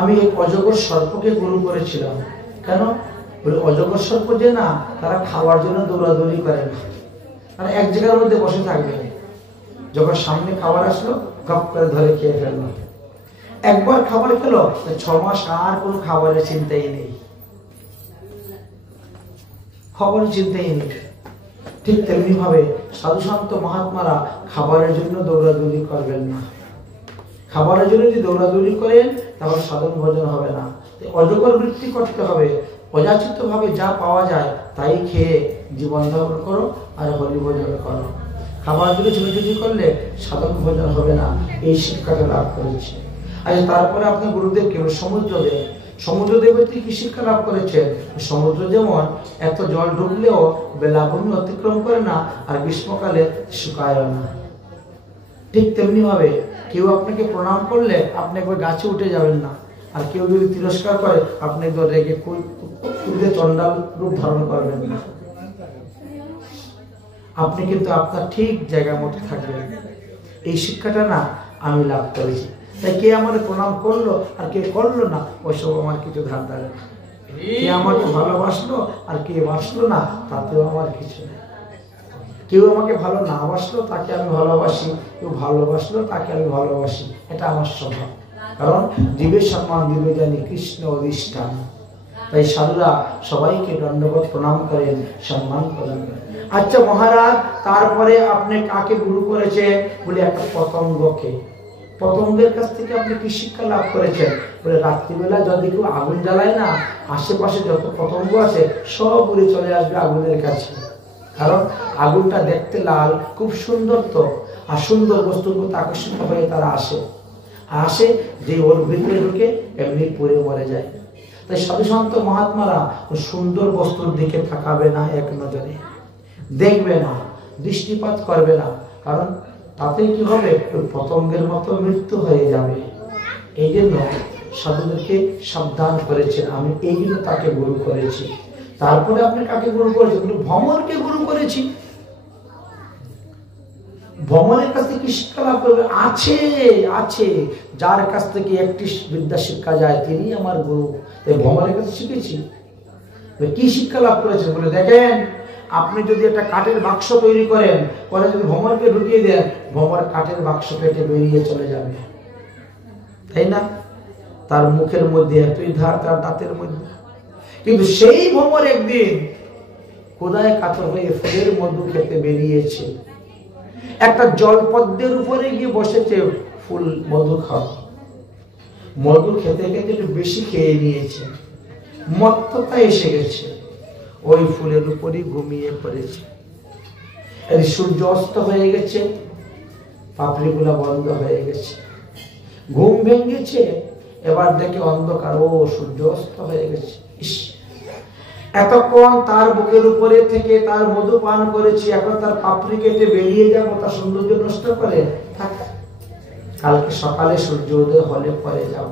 আমি এই অজগর সর্পকে গুরু করেছিলাম। কেন? বলে অজগর সর্প যে না, তারা খাওয়ার জন্য দৌড়াদৌড়ি করে না, তারা এক জায়গার মধ্যে বসে থাকবে। যখন সামনে খাবার আসলো, গপ করে ধরে খেয়ে ফেললো। একবার খাবার খেলো, 6 মাস আর কোনো খাবারের চিন্তাই নেই, খাবারের চিন্তাই নেই। ঠিক তেমনি ভাবে সাধুসন্ত মহাত্মারা খাবারের জন্য দৌড়াদৌড়ি করবেন না। খাবারের জন্য যদি দৌড়াদৌড়ি করেন, তাহলে সাধন ভজন হবে না। অজগর বৃত্তি করতে হবে, অযাচিত ভাবে যা পাওয়া যায় তাই খেয়ে জীবন ধারণ করো আর হরি ভজন করো। খাবার দিকে ছোটাছুটি করলে সাধন ভজন হবে না, এই শিক্ষাটা লাভ করেছে। আচ্ছা, তারপরে আপনি গুরুদেবকে সমুদ্র দেব, সমুদ্র দেবের থেকে কি শিক্ষা লাভ করেছেন? সমুদ্র যেমন এত জল ঢুকলেও বেলাভূমি অতিক্রম করে না, আর গ্রীষ্মকালে শুকায় না, ঠিক তেমনি ভাবে কেউ আপনাকে প্রণাম করলে আপনি একবার গাছে উঠে যাবেন না, আর কেউ যদি তিরস্কার করে আপনি একদম রেগে কুড়িয়ে চন্ডাল রূপ ধারণ করবেন না। আপনি কিন্তু আপনার ঠিক জায়গা মতো থাকবেন। এই শিক্ষাটা না আমি লাভ করেছি। তাই কে আমাকে প্রণাম করলো আর কে করলো না ওইসব আমার কিছু ধার ধারে না। কে আমাকে ভালোবাসলো আর কে বাসলো না তাতেও আমার কিছু নেই। কেউ আমাকে ভালো না বাসলো তাকে আমি ভালোবাসি, কেউ ভালোবাসলো তাকে আমি ভালোবাসি, এটা আমার স্বভাব। কারণ জীবের সম্মান দিবে জানি কৃষ্ণ অধিষ্ঠান। তাই সাধুরা সবাইকে দণ্ডবত প্রণাম করেন, সম্মান করেন। আচ্ছা মহারাজ, তারপরে আপনি কাকে গুরু করেছেন? বলে একটা পতঙ্গকে। পতঙ্গের কাছ থেকে আপনি কি শিক্ষা লাভ করেছেন? বলে রাত্রিবেলা যদি কেউ আগুন জ্বালায় না, আশেপাশে যত পতঙ্গ আছে সব উড়ে চলে আসবে আগুনের কাছে। কারণ আগুনটা দেখতে লাল, খুব সুন্দর, তো আর সুন্দর বস্তুর প্রতি আকর্ষিত হয়ে তারা আসে যে ওর ভিতরে ঢুকে এমনি পড়ে মরে যায়। তাই সাধু সন্ত মহাত্মারা সুন্দর বস্তুর দিকে তাকাবে না, এক নজরে দেখবে না, দৃষ্টিপাত করবে না, কারণ তাতে কি হবে? পতঙ্গের মতো মৃত্যু হয়ে যাবে। এই জন্য সাধুদেরকে সাবধান করেছেন, আমি এই জন্য তাকে গুরু করেছি। তারপরে আপনি কাকে গুরু করেছেন? ভ্রমরকে গুরু করেছি। ভ্রমণের কাছ থেকে শিক্ষা লাভ করবে আছে যার কাছ থেকে একটি বিদ্যা শিক্ষা যায় তিনি আমার গুরু। তাই ভ্রমণের কাছে শিখেছি। কি শিক্ষা লাভ করেছেন? বলে দেখেন, আপনি যদি একটা কাঠের বাক্স তৈরি করেন, পরে যদি ভ্রমরকে ঢুকিয়ে দেন, ভ্রমর কাঠের বাক্স কেটে বেরিয়ে চলে যাবে, তাই না? তার মুখের মধ্যে এতই ধার, তার দাঁতের মধ্যে। কিন্তু সেই ভ্রমর একদিন খোদায় কাতর হয়ে ফুলের মধু খেতে বেরিয়েছে, একটা জলপদ্মের উপরে গিয়ে বসেছে ফুল মধু খাওয়া। মধু খেতে খেতে একটু বেশি খেয়ে নিয়েছে, মত্ততা এসে গেছে, ওই ফুলের উপরই ঘুমিয়ে পড়েছে। সূর্য অস্ত হয়ে গেছে, পাপড়িগুলা বন্ধ হয়ে গেছে, ঘুম ভেঙেছে, এবার দেখে অন্ধকার, ও সূর্য অস্ত হয়ে গেছে। এতক্ষণ তার বুকের উপরে থেকে তার মধু পান করেছি, এখন তার পাপড়ি কেটে বেরিয়ে যাবো, তার সৌন্দর্য নষ্ট করে থাক, কালকে সকালে সূর্য উদয় হলে পরে যাব।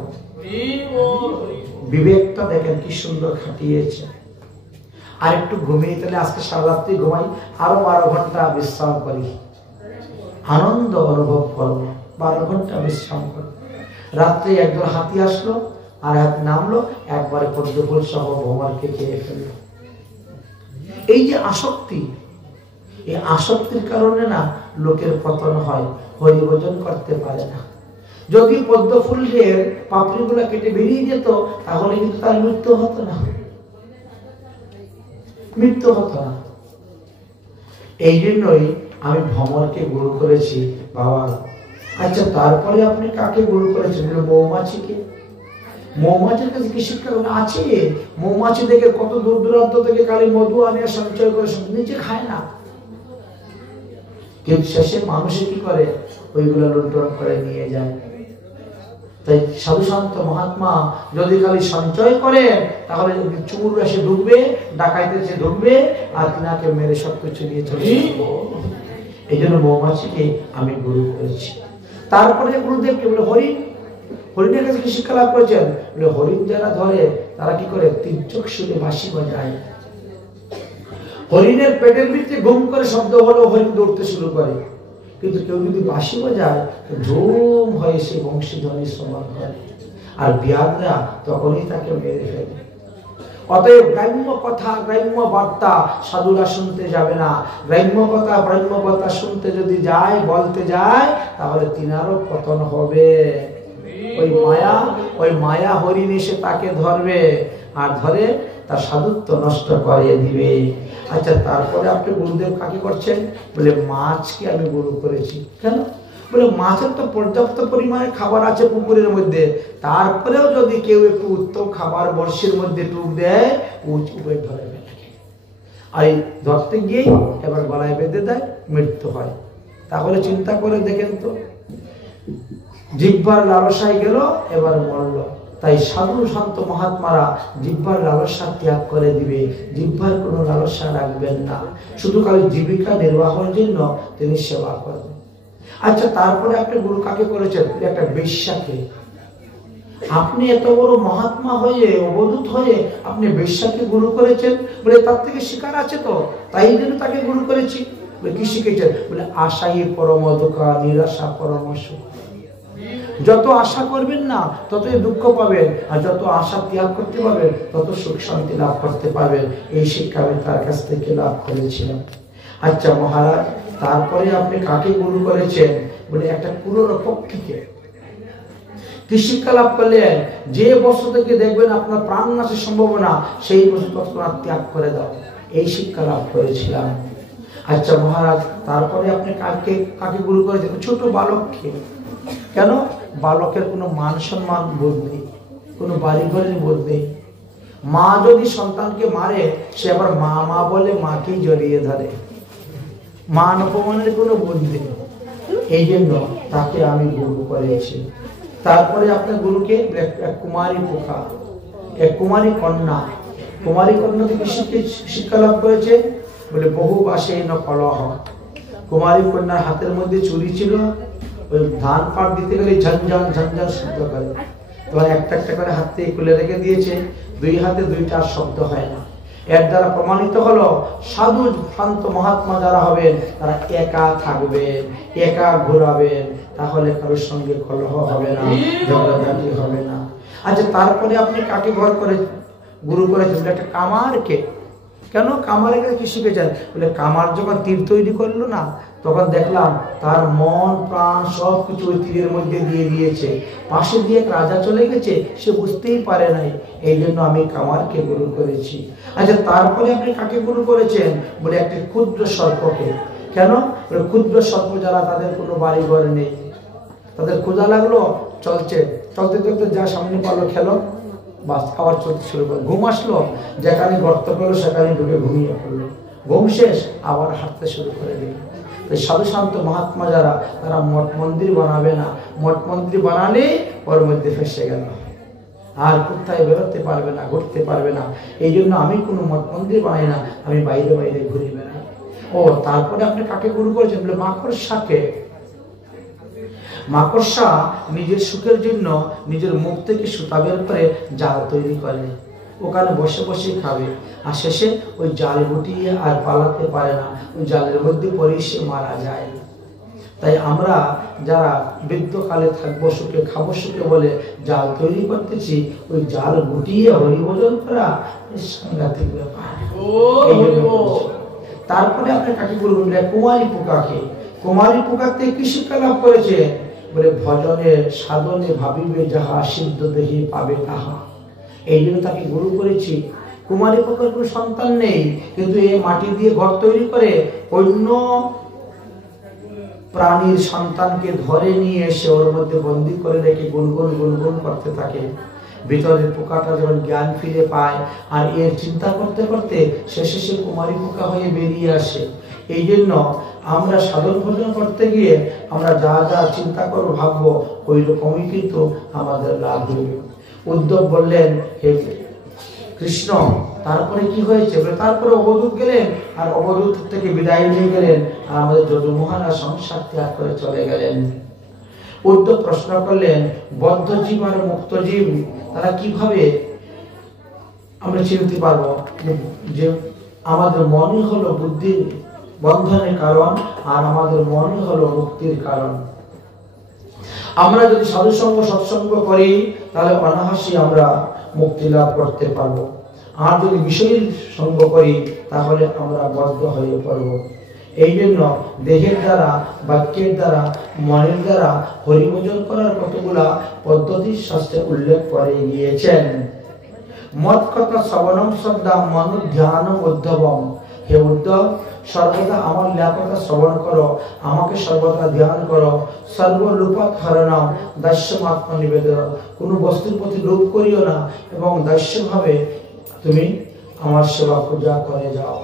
বিবেকটা দেখেন কি সুন্দর খাটিয়েছে। আর একটু ঘুমিয়ে, তাহলে আজকে সারা রাত্রি ঘুমাই, আরো 12 ঘন্টা বিশ্রাম করি, আনন্দ অনুভব করবো, 12 ঘন্টা বিশ্রাম করবো। রাত্রে একদল হাতি আসলো, আর হাতি নামলো, একবারে পদ্মফুল সহ ভ্রমরকে খেয়ে ফেললো। এই যে আসক্তি, এই আসক্তির কারণে না লোকের পতন হয়, হরিভজন করতে পারে না। যদি পদ্মফুলের পাপড়িগুলা কেটে বেরিয়ে যেত, তাহলে কিন্তু তার মৃত্যু হতো না, মৃত্যু হতো না। এই জন্যই আমি ভ্রমরকে গুরু করেছি বাবা। আচ্ছা, তারপরে আপনি কাকে গুরু করেছেন? মৌমাছিকে। মৌমাছির কাছে কি শিক্ষা আছে? মৌমাছি দেখে কত দূর দূরান্ত থেকে খালি মধু আনে সঞ্চয় করে, নিজে খায় না, কিন্তু শেষে মানুষে কি করে? ওইগুলো লুণ্ঠন করে নিয়ে যায়। তাই সাধু সন্ত মহাত্মা যদি খালি সঞ্চয় করে, তাহলে চুর এসে ঢুকবে, ডাকাইতে এসে ঢুকবে, আর তিনাকে মেরে সব কিছু নিয়ে চলে যাবে। এই জন্য মৌমাছিকে আমি গুরু করেছি। তারপরে গুরুদেবকে বলে হরিণ, হরিণের কাছে কি শিক্ষা লাভ করেছেন? বলে হরিণ যারা ধরে তারা কি করে? তির্যক সুরে বাঁশি বাজায়। হরিণের পেটের ভিতরে ঘুম করে শব্দ হলো, হরিণ দৌড়তে শুরু করে। কিন্তু কেউ যদি বাঁশি বাজায়, ধুম হয়ে সে বংশীধ্বনি শ্রবণ করে, আর বিয়াদরা তখনই তাকে মেরে ফেলে। অতএব গ্রাম্য কথা, গ্রাম্য বার্তা সাধুরা শুনতে যাবে না। গ্রাম্য কথা, গ্রাম্য কথা শুনতে যদি যায়, বলতে যায়, তাহলে তিনারও পতন হবে। ওই মায়া হরিণ এসে তাকে ধরবে, আর ধরে তার সাধুত্ব নষ্ট করে দিবে। আচ্ছা, তারপরে আপনি গুরুদেব কাকে করছেন? বলে মাছকে আমি গুরু করেছি। কেন? বলে মাছের তো পর্যাপ্ত পরিমাণে খাবার আছে পুকুরের মধ্যে, তারপরেও যদি কেউ একটু উত্তম খাবার বর্ষের মধ্যে টুক দেয় উপায় ধরে ফেলে, আর এই ধরতে গিয়েই এবার গলায় বেঁধে দেয়, মৃত্যু হয়। তাহলে চিন্তা করে দেখেন তো, জিহ্বার লালসায় গেল, এবার মরল। তাই সাধু সন্ত মহাত্মারা জিহ্বার লালসা ত্যাগ করে দিবে, জিহ্বার কোনো লালসা রাখবেন না, শুধু খালি জীবিকা নির্বাহের জন্য তিনি সেবা করবেন। আচ্ছা, তারপরে আপনি গুরু কাকে করেছেন? একটা বেশ্যাকে। আপনি এত বড় মহাত্মা হয়ে, অবধূত হয়ে আপনি বেশ্যাকে গুরু করেছেন, বলে তার থেকে শিকার আছে তো, তাই জন্য তাকে গুরু করেছি। বলে কি শিখেছেন? বলে আশাই পরম দুঃখ, নিরাশা পরম সুখ। যত আশা করবেন না ততই দুঃখ পাবেন, আর যত আশা ত্যাগ করতে পারবেন তত সুখ শান্তি লাভ করতে পারবেন। এই শিক্ষা আমি তার কাছ থেকে লাভ করেছিলাম। আচ্ছা মহারাজ, তারপরে আপনি কাকে গুরু করেছেন? বলে একটা কুরুর পক্ষীকে। কি শিক্ষা লাভ করলেন? যে বস্তু থেকে দেখবেন আপনার প্রাণ নাশের সম্ভাবনা, সেই বস্তু তৎক্ষণাৎ ত্যাগ করে দাও। এই শিক্ষা লাভ করেছিলাম। আচ্ছা মহারাজ, তারপরে আপনি কাকে গুরু করেছেন? ছোট বালককে। কেন? বালকের কোনো মান সম্মান বোধ নেই, কোনো বাড়ি ঘরের বোধ নেই। মা যদি সন্তানকে মারে, সে আবার মা মা বলে মাকেই জড়িয়ে ধরে, মান অপমানের কোনো বোধ নেই। এই জন্য তাকে আমি গুরু করেছি। তারপরে আপনার গুরুকে এক কুমারী পোকা, এক কুমারী কন্যা। কুমারী কন্যা থেকে শিক্ষা লাভ করেছে। বলে বহু বাসে ন কলহ। কুমারী কন্যার হাতের মধ্যে চুরি ছিল, ওই ধান পাট দিতে গেলে ঝঞ্ঝান ঝঞ্ঝান শব্দ করে, তোমার একটা একটা করে হাত থেকে খুলে রেখে দিয়েছে, দুই হাতে দুইটা শব্দ হয় না। এর দ্বারা প্রমাণিত হলো সাধু শান্ত মহাত্মা যারা হবেন তারা একা থাকবেন, একা ঘোরাবেন, তাহলে কারোর সঙ্গে কলহ হবে না, ঝগড়াঝাটি হবে না। আচ্ছা, তারপরে আপনি কাকে ঘর করে গুরু করেছেন? একটা কামারকে। কেন? কামারের কাছে কি শিখেছেন? বলে কামার যখন তীর তৈরি করলো না, তখন দেখলাম তার মন প্রাণ সব কিছু ওই তীরের মধ্যে দিয়ে দিয়েছে। পাশে দিয়ে এক রাজা চলে গেছে, সে বুঝতেই পারে নাই। এই জন্য আমি কামারকে গুরু করেছি। আচ্ছা, তারপরে আপনি কাকে গুরু করেছেন? বলে একটি ক্ষুদ্র সর্পকে। কেন? বলে ক্ষুদ্র সর্প যারা, তাদের কোনো বাড়ি ঘর নেই, তাদের ক্ষুধা লাগলো, চলতে চলতে যা সামনে পারলো খেলো, বাস আবার চলতে শুরু করলো। ঘুম আসলো, যেখানে গর্ত পেলো সেখানে ঢুকে ঘুমিয়ে পড়লো, ঘুম শেষ আবার হাঁটতে শুরু করে দিল। সাধু শান্ত মহাত্মা যারা, তারা মঠ মন্দির বানাবে না, মঠ মন্দির বানালে ওর মধ্যে ফেসে গেল, আর কোথায় বেরোতে পারবে না, ঘুরতে পারবে না। এই জন্য আমি কোনো মঠ মন্দির বানাই না, আমি বাইরে বাইরে ঘুরে বেড়াই। ও তারপরে আপনি কাকে গুরু করেছেন? বলে মাকড়সাকে। মাকড়সা নিজের সুখের জন্য নিজের মুখ থেকে সুতা বের করে জাল তৈরি করে, ওখানে বসে বসে খাবে, আর শেষে ওই জাল গুটিয়ে আর পালাতে পারে না, ওই জালের মধ্যে পড়ে সে মারা যায়। তাই আমরা যারা বৃদ্ধকালে থাকবো সুখে, খাবো সুখে বলে জাল তৈরি করতেছি, ওই জাল গুটিয়ে হরিভজন করা সাংঘাতিক ব্যাপার। তারপরে আপনি কাকে গুরু করলেন? কুমারী পোকাকে। কুমারী পোকার থেকে কি শিক্ষা লাভ করেছে? বলে ভজনে সাধনে ভাবিবে যাহা, সিদ্ধ দেহি পাবে তাহা। এই জন্য তাকে গুরু করেছি। কুমারী পোকার কোনো সন্তান নেই, কিন্তু এই মাটি দিয়ে ঘর তৈরি করে অন্য প্রাণীর সন্তানকে ধরে নিয়ে এসে ওর মধ্যে বন্দি করে রেখে গুনগুন গুনগুন করতে থাকে। ভিতরের পোকাটা যখন জ্ঞান ফিরে পায় আর এর চিন্তা করতে করতে শেষে সে কুমারী পোকা হয়ে বেরিয়ে আসে। এই জন্য আমরা সাধন ভজন করতে গিয়ে আমরা যা যা চিন্তা করবো ভাববো, ওই রকমই কিন্তু আমাদের লাভ হইবে। উদ্ধব বললেন, হে কৃষ্ণ, তারপরে কি হয়েছে? তারপরে অবধূত গেলেন, আর অবধূত থেকে বিদায় নিয়ে গেলেন, আর আমাদের যদু মহারাজ সংসার ত্যাগ করে চলে গেলেন। উদ্ধব প্রশ্ন করলেন, বদ্ধ জীব আর মুক্ত জীব তারা কিভাবে আমরা চিনতে পারবো? যে আমাদের মনই হলো বুদ্ধির বন্ধনের কারণ, আর আমাদের মনই হলো মুক্তির কারণ। আমরা যদি সাধুসঙ্গ সৎসঙ্গ করি, তাহলে অনায়াসে আমরা মুক্তি লাভ করতে পারবো। আর যদি বিষয়ের সঙ্গ করি, তাহলে আমরা বদ্ধ হয়ে পড়ব। এই জন্য দেহের দ্বারা, বাক্যের দ্বারা, মনের দ্বারা হরিভজন করার কতগুলা পদ্ধতি শাস্ত্রে উল্লেখ করে গিয়েছেন। মত কথা শ্রবণম শ্রদ্ধা মন ধ্যান উদ্ধবম। হে উদ্ধব, সর্বদা আমার লীলা কথা শ্রবণ করো, আমাকে সর্বদা ধ্যান করো। সর্বলোপাৎ হরণম দাস্যমাত্ম নিবেদন, কোনো বস্তুর প্রতি লোভ করিও না এবং দাস্যভাবে তুমি আমার সেবা পূজা করে যাও,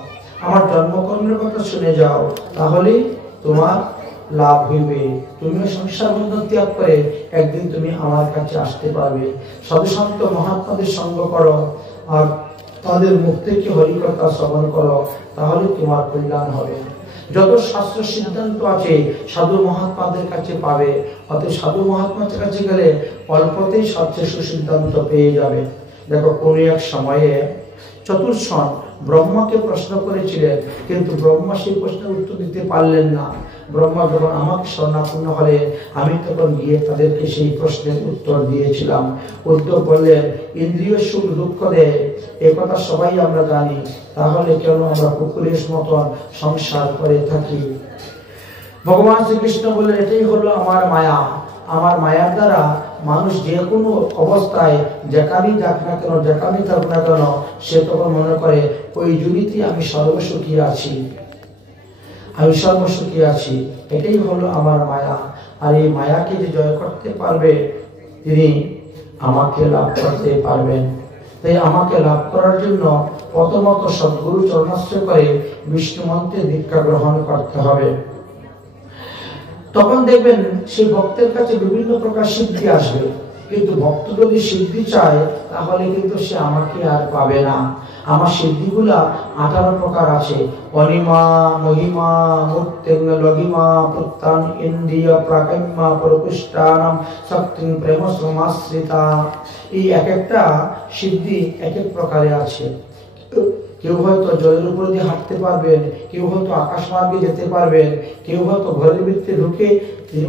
আমার জন্মকর্মের কথা শুনে যাও, তাহলে তোমার লাভ হইবে। তুমিও সংসার বন্ধন ত্যাগ করে একদিন তুমি আমার কাছে আসতে পারবে। সাধুসন্ত মহাত্মাদের সঙ্গ করো আর তাদের মুখ থেকে হরিকথা শ্রবণ করো, তাহলে তোমার কল্যাণ হবে। যত শাস্ত্র সিদ্ধান্ত আছে সাধু মহাত্মাদের কাছে পাবে। অতএব সাধু মহাত্মাদের কাছে গেলে অল্পতেই সবচেয়ে সুসিদ্ধান্ত পেয়ে যাবে। দেখো, কোন এক সময়ে চতুর্শন ব্রহ্মাকে প্রশ্ন করেছিলেন, কিন্তু ব্রহ্মা সেই প্রশ্নের উত্তর দিতে পারলেন না। ব্রহ্মা যখন আমাকে শরণাপন্ন হলে আমি তখন গিয়ে তাদেরকে সেই প্রশ্নের উত্তর দিয়েছিলাম। উদ্ধব বললেন, ইন্দ্রিয় সুখ দুঃখ দেয়, এ কথা সবাই আমরা জানি, তাহলে কেন আমরা কুকুরের মতন সংসার করে থাকি? ভগবান শ্রীকৃষ্ণ বললেন, এটাই হলো আমার মায়া। আমার মায়ার দ্বারা মানুষ যে কোনো অবস্থায় যেখানেই যাক না কেন, যেখানেই থাক না কেন, সে তখন মনে করে ওই জুড়িতে আমি সর্বসুখী আছি, আমি সর্বসুখী আছি। এটাই হলো আমার মায়া। আর এই মায়াকে যে জয় করতে পারবে, তিনি আমাকে লাভ করতে পারবেন। তাই আমাকে লাভ করার জন্য প্রথমত সদ্গুরু চরণাশ্রয় করে বিষ্ণু মন্ত্রে দীক্ষা গ্রহণ করতে হবে। তখন দেখবেন সেই ভক্তের কাছে বিভিন্ন প্রকার সিদ্ধি আসবে, কিন্তু ভক্ত যদি সিদ্ধি চায় তাহলে কিন্তু সে আমাকে আর পাবে না। আমার সিদ্ধিগুলা 18 প্রকার আছে। অনিমা, মহিমা, মুক্তেং, লঘিমা, পুত্তান, ইন্দ্রিয়, প্রাকাম্যা, প্রকুষ্টানাম, শক্তিং, প্রেম সমাশ্রিতা। এই এক একটা সিদ্ধি এক এক প্রকারে আছে। কেউ হয়তো জলের উপর দিয়ে হাঁটতে পারবেন, কেউ হয়তো আকাশ মার্গে যেতে পারবেন, কেউ হয়তো ঘরের ভিতরে ঢুকে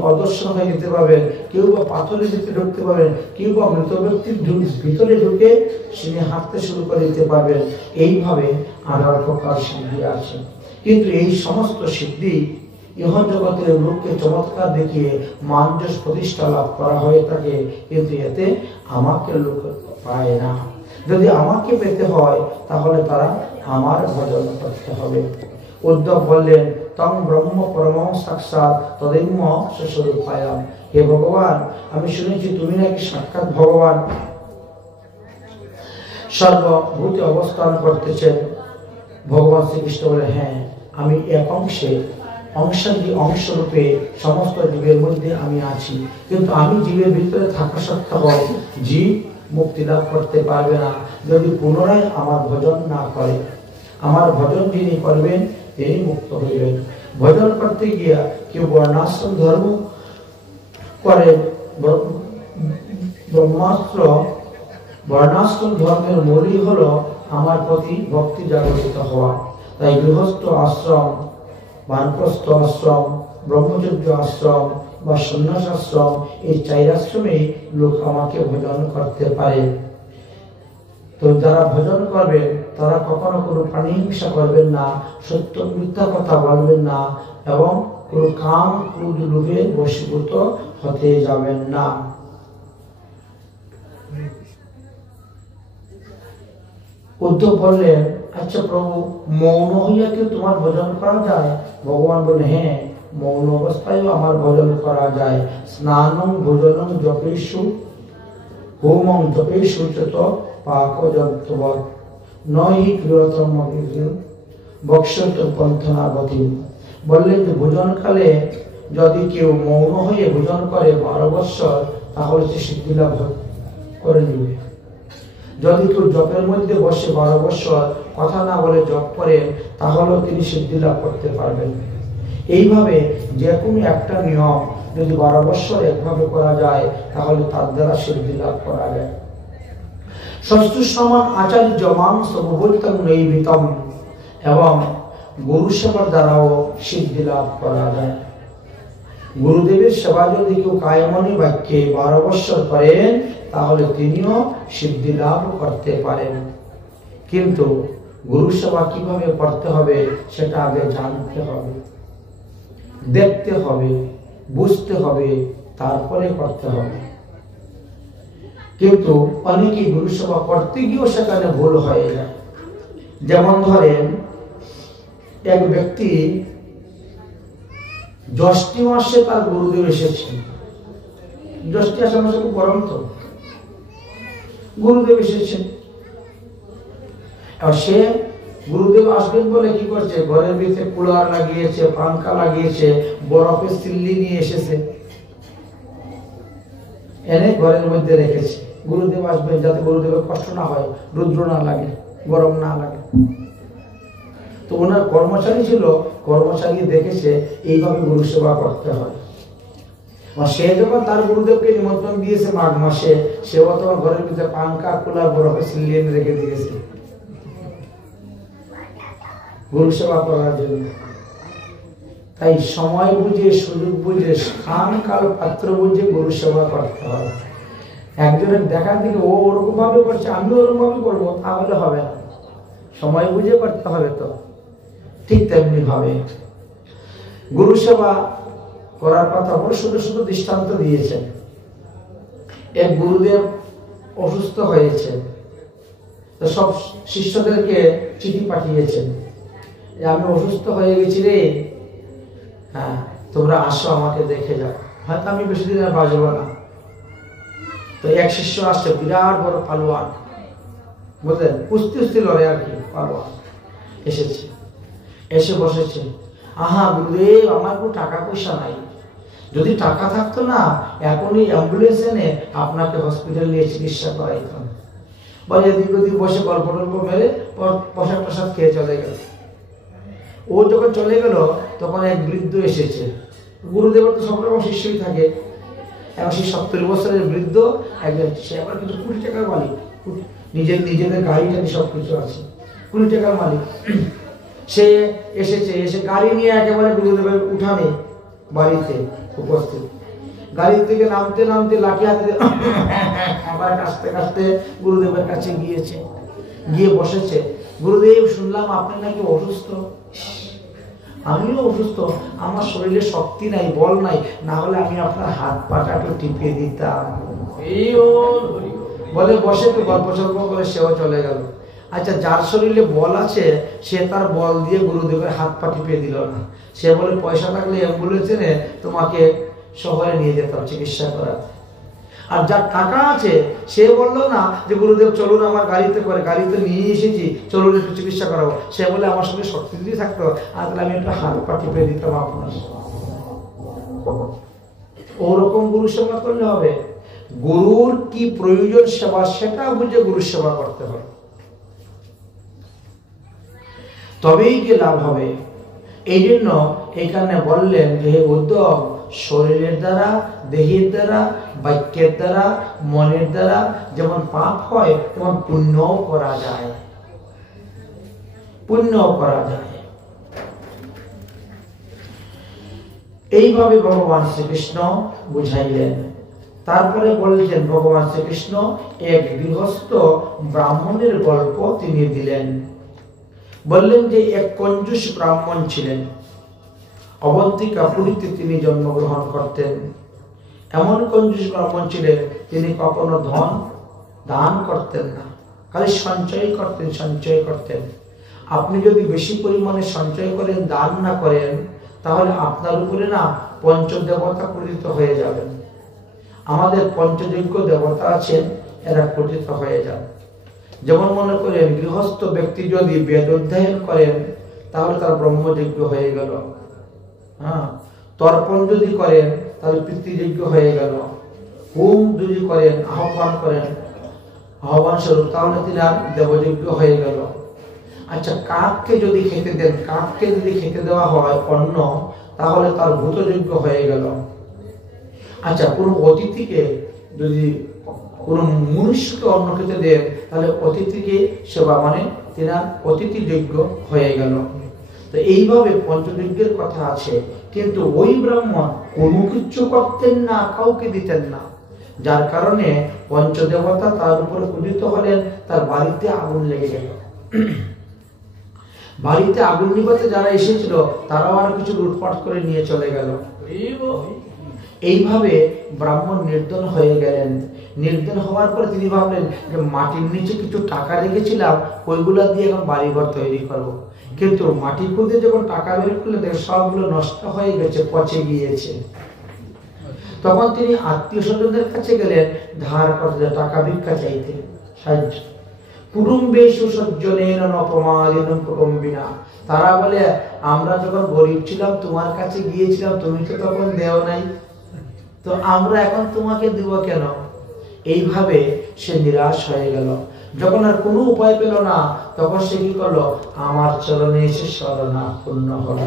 অদর্শন হয়ে যেতে পারবেন, কেউ বা পাথরের ভিতরে ঢুকতে পারবেন, কেউ বা মৃত ব্যক্তির ভিতরে ঢুকে তিনি হাঁটতে শুরু করে দিতে পারবেন। এইভাবে 18 প্রকার সিদ্ধি আছে। কিন্তু এই সমস্ত সিদ্ধি ইহ জগতের লোককে চমৎকার দেখিয়ে মানযশ প্রতিষ্ঠা লাভ করা হয়ে থাকে, কিন্তু এতে আমাকে লোক পায় না। যদি আমাকে পেতে হয় তাহলে তারা আমার ভজন করতে হবে। উদ্ধব বললেন, তং ব্রহ্ম পরমং সাক্ষাৎ তদেম্য স্বস্বরূপায়াম। হে ভগবান, আমি শুনেছি তুমি নাকি সাক্ষাৎ ভগবান, সর্বভূতে অবস্থান করতেছেন। ভগবান শ্রীকৃষ্ণ বলে, হ্যাঁ, আমি এক অংশরূপে সমস্ত জীবের মধ্যে আমি আছি, কিন্তু আমি জীবের ভিতরে থাকা সত্ত্বেও জীব মুক্তি লাভ করতে পারবে না যদি পুনরায় আমার ভজন না করে। আমার ভজন যিনি করবেন তিনি মুক্ত হইবেন। ভজন করতে গিয়া কেউ বর্ণাশ্রম ধর্ম করে, বর্ণাশ্রম ধর্মের মূলই হলো আমার প্রতি ভক্তি জাগরিত হওয়া। তাই গৃহস্থ আশ্রম, বানপ্রস্থ আশ্রম, ব্রহ্মচর্য আশ্রম বা সন্ন্যাস আশ্রম, এই 4 আশ্রমে লোক আমাকে ভজন করতে পারে। তো যারা ভজন করবেন তারা কখনো কোনো প্রাণী হিংসা করবেন না, সত্য মিথ্যা কথা বলবেন না এবং কোনো কাম ক্রোধ লোভে বশীভূত হতে যাবেন না। উদ্ধব বললেন, আচ্ছা প্রভু, মৌন হইয়া কি তোমার ভজন করা যায়? ভগবান বললেন, হ্যাঁ, মৌন অবস্থায়ও আমার ভজন করা যায়। স্নানং ভোজনং জপেষু হোমং জপেষু চত পাকযন্ত্রবৎ নহি ক্রিয়তম বক্ষ্যত পন্থনাগতি। বললেন যে ভোজনকালে যদি কেউ মৌন হয়ে ভোজন করে 12 বৎসর, তাহলে সে সিদ্ধি লাভ করে নিবে। যদি কেউ জপের মধ্যে বসে 12 বৎসর কথা না বলে জপ করেন, তাহলেও তিনি সিদ্ধি লাভ করতে পারবেন। এইভাবে যে কোনো একটা নিয়ম যদি 12 বৎসর একভাবে করা যায়, তাহলে তার দ্বারা সিদ্ধি লাভ করা যায়। ষষ্ঠ সমান আচার্য মান সর্বভূতং নৈবিতম, এবং গুরু সেবার দ্বারাও সিদ্ধি লাভ করা যায়। গুরুদেবের সেবা যদি কেউ কায়মনে বাক্যে 12 বৎসর করেন, তাহলে তিনিও সিদ্ধি লাভ করতে পারেন। কিন্তু গুরু সেবা কিভাবে করতে হবে সেটা আগে জানতে হবে, দেখতে হবে, বুঝতে হবে, তারপরে করতে হবে। কিন্তু অনেকেই গুরু সেবা করতে গিয়েও সেখানে ভুল হয়ে যায়। যেমন ধরেন, এক ব্যক্তি জ্যৈষ্ঠ মাসে তার গুরুদেব এসেছেন। জ্যৈষ্ঠ আষাঢ় মাসে খুব গরম তো, গুরুদেব এসেছেন। আর সে গুরুদেব আসবেন বলে কি করছে, ঘরের ভিতরে কুলার লাগিয়েছে, পাঙ্খা লাগিয়েছে, বরফের সিল্লি নিয়ে এসেছে, এনে ঘরের মধ্যে রেখেছে। গুরুদেব আসবেন যাতে গুরুদেবের কষ্ট না হয়, রৌদ্র না লাগে, গরম না লাগে। তো ওনার কর্মচারী ছিল, কর্মচারী দেখেছে এইভাবে গুরু সেবা করতে হয়। সে যখন তার গুরুদেবকে নিমন্ত্রণ দিয়েছে মাঘ মাসে, সেও তোমার ঘরের ভিতরে পাঙ্খা কুলার বরফে সিলিয়ে রেখে দিয়েছে গুরু সেবা করার জন্য। তাই সময় বুঝে, সুযোগ বুঝে, স্থান কাল পাত্র বুঝে গুরু সেবা করতে হয়। একজনের দেখার দিকে ও ওরকম ভাবে করছে, আমি ওরকম ভাবে করবো, তাহলে হবে না। সময় বুঝে করতে হবে। তো ঠিক তেমনি ভাবে গুরু সেবা করার কথা বলে শুধু শুধু দৃষ্টান্ত দিয়েছেন। এক গুরুদেব অসুস্থ হয়েছে, তো সব শিষ্যদেরকে চিঠি পাঠিয়েছেন যে আমি অসুস্থ হয়ে গেছি রে, হ্যাঁ তোমরা আসো আমাকে দেখে যাও, হয়তো আমি বেশি দিন আর বাঁচবো না। তো এক শিষ্য আসছে, বিরাট বড় পালোয়ান, বুঝলেন, কুস্তি লড়ে আর কি, পালোয়ান এসেছে, এসে বসেছে। আহা গুরুদেব, আমার কোনো টাকা পয়সা নাই, যদি টাকা থাকতো না এখনই অ্যাম্বুলেন্স এনে আপনাকে হসপিটাল নিয়ে চিকিৎসা করাইতাম। বলে এদিক ওদিক বসে গল্প টল্প মেরে প্রসাদ প্রসাদ খেয়ে চলে গেল। ও যখন চলে গেল তখন এক বৃদ্ধ এসেছে। গুরুদেবের তো সব রকম শিষ্যই থাকে। এবং সেই 70 বছরের বৃদ্ধ একজন, সে আবার কিন্তু 20 টাকার মালিক, নিজেদের গাড়িটাকে সব কিছু আছে, 20 টাকার মালিক। সে এসেছে, এসে গাড়ি নিয়ে একেবারে গুরুদেবের উঠানে বাড়িতে উপস্থিত। গাড়ি থেকে নামতে নামতে লাঠি হাতে আবার কাশতে কাশতে গুরুদেবের কাছে গিয়েছে, গিয়ে বসেছে। গুরুদেব, শুনলাম আপনি নাকি অসুস্থ। আমিও অসুস্থ, আমার শরীরে শক্তি নাই, বল নাই, না হলে আমি আপনার হাত পাটা একটু টিপে দিতাম। বলে বসে একটু গল্প সল্প করে সেও চলে গেল। আচ্ছা, যার শরীরে বল আছে সে তার বল দিয়ে গুরুদেবের হাত পা টিপে দিল না। সে বলে পয়সা থাকলে অ্যাম্বুলেন্স এনে তোমাকে শহরে নিয়ে যেতাম চিকিৎসা করাতে। আর যার টাকা আছে সে বললো না যে গুরুদেব চলুন আমার গাড়িতে করে, গাড়িতে নিয়ে এসেছি, চলুন একটু চিকিৎসা করাবো। সে বলে আমার সঙ্গে শক্তি যদি থাকতো আর তাহলে আমি একটু হাত পা টিপে দিতাম আপনার। ওরকম গুরু সেবা করলে হবে। গুরুর কি প্রয়োজন সেবা সেটা বুঝে গুরু সেবা করতে হবে, তবেই কি লাভ হবে। এই জন্য এখানে বললেন যে হে উদ্ধব, শরীরের দ্বারা, দেহের দ্বারা, বাক্যের দ্বারা, মনের দ্বারা যেমন পাপ হয় তেমন পুণ্যও করা যায়, পুণ্যও করা যায়। এইভাবে ভগবান শ্রীকৃষ্ণ বুঝাইলেন। তারপরে বললেন ভগবান শ্রীকৃষ্ণ এক গৃহস্থ ব্রাহ্মণের গল্প তিনি দিলেন। বললেন যে এক কঞ্জুস ব্রাহ্মণ ছিলেন, অবন্তিকা পুরীতে তিনি জন্মগ্রহণ করতেন। এমন কঞ্জুস ব্রাহ্মণ ছিলেন তিনি কখনো ধন দান করতেন না, খালি সঞ্চয় করতেন, সঞ্চয় করতেন। আপনি যদি বেশি পরিমাণে সঞ্চয় করেন, দান না করেন, তাহলে আপনার উপরে না পঞ্চদেবতা পূজিত হয়ে যাবেন। আমাদের পঞ্চযজ্ঞ দেবতা আছেন, এরা পূজিত হয়ে যান। যেমন মনে করেন গৃহস্থ ব্যক্তি যদি বেদ অধ্যয়ন করেন তাহলে তার ব্রহ্মযজ্ঞ হয়ে গেল। হ্যাঁ, তর্পণ যদি করেন তাহলে পিতৃযজ্ঞ হয়ে গেল। হোম যদি করেন, আহ্বান করেন আহ্বান স্বরূপ, তাহলে তিনার দেবযজ্ঞ হয়ে গেল। আচ্ছা, কাককে যদি খেতে দেন, কাককে যদি খেতে দেওয়া হয় অন্ন, তাহলে তার ভূতযজ্ঞ হয়ে গেল। আচ্ছা, কোন অতিথিকে যদি কোন মনুষ্যকে অন্ন খেতে দেন তাহলে অতিথিকে সেবা, মানে তিনার অতিথি যজ্ঞ হয়ে গেল। তো এইভাবে পঞ্চযজ্ঞের কথা আছে। কিন্তু ওই ব্রাহ্মণ কোনো কিছু করতেন না, কাউকে দিতেন না, যার কারণে পঞ্চদেবতা তার উপরে পূজিত হলেন। তার বাড়িতে আগুন লেগে গেল। বাড়িতে আগুন নিভাতে যারা এসেছিল তারাও আর কিছু লুটপাট করে নিয়ে চলে গেল। এইভাবে ব্রাহ্মণ নির্ধন হয়ে গেলেন। নির্ধন হওয়ার পরে তিনি ভাবলেন যে মাটির নিচে কিছু টাকা রেখেছিলাম, ওইগুলা দিয়ে এখন বাড়িঘর তৈরি করব। কিন্তু মাটি খুঁজে যখন টাকা বের করলেন দেখে সবগুলো নষ্ট হয়ে গেছে, পচে গিয়েছে। তখন তিনি আত্মীয় স্বজনদের কাছে গেলেন ধার করতে, টাকা ভিক্ষা চাইতে সাহায্য। কুটুম্বেষু সজ্জনেন অপমাদিনং কুটুম্বিনা। তারা বলে আমরা যখন গরিব ছিলাম তোমার কাছে গিয়েছিলাম, তুমি তো তখন দেও নাই, তো আমরা এখন তোমাকে দিব কেন? এইভাবে সে নিরাশ হয়ে গেল। যখন আর কোনো উপায় পেল না তখন সে কি করলো? আমার চরণে এসে শরণাপন্ন হলো।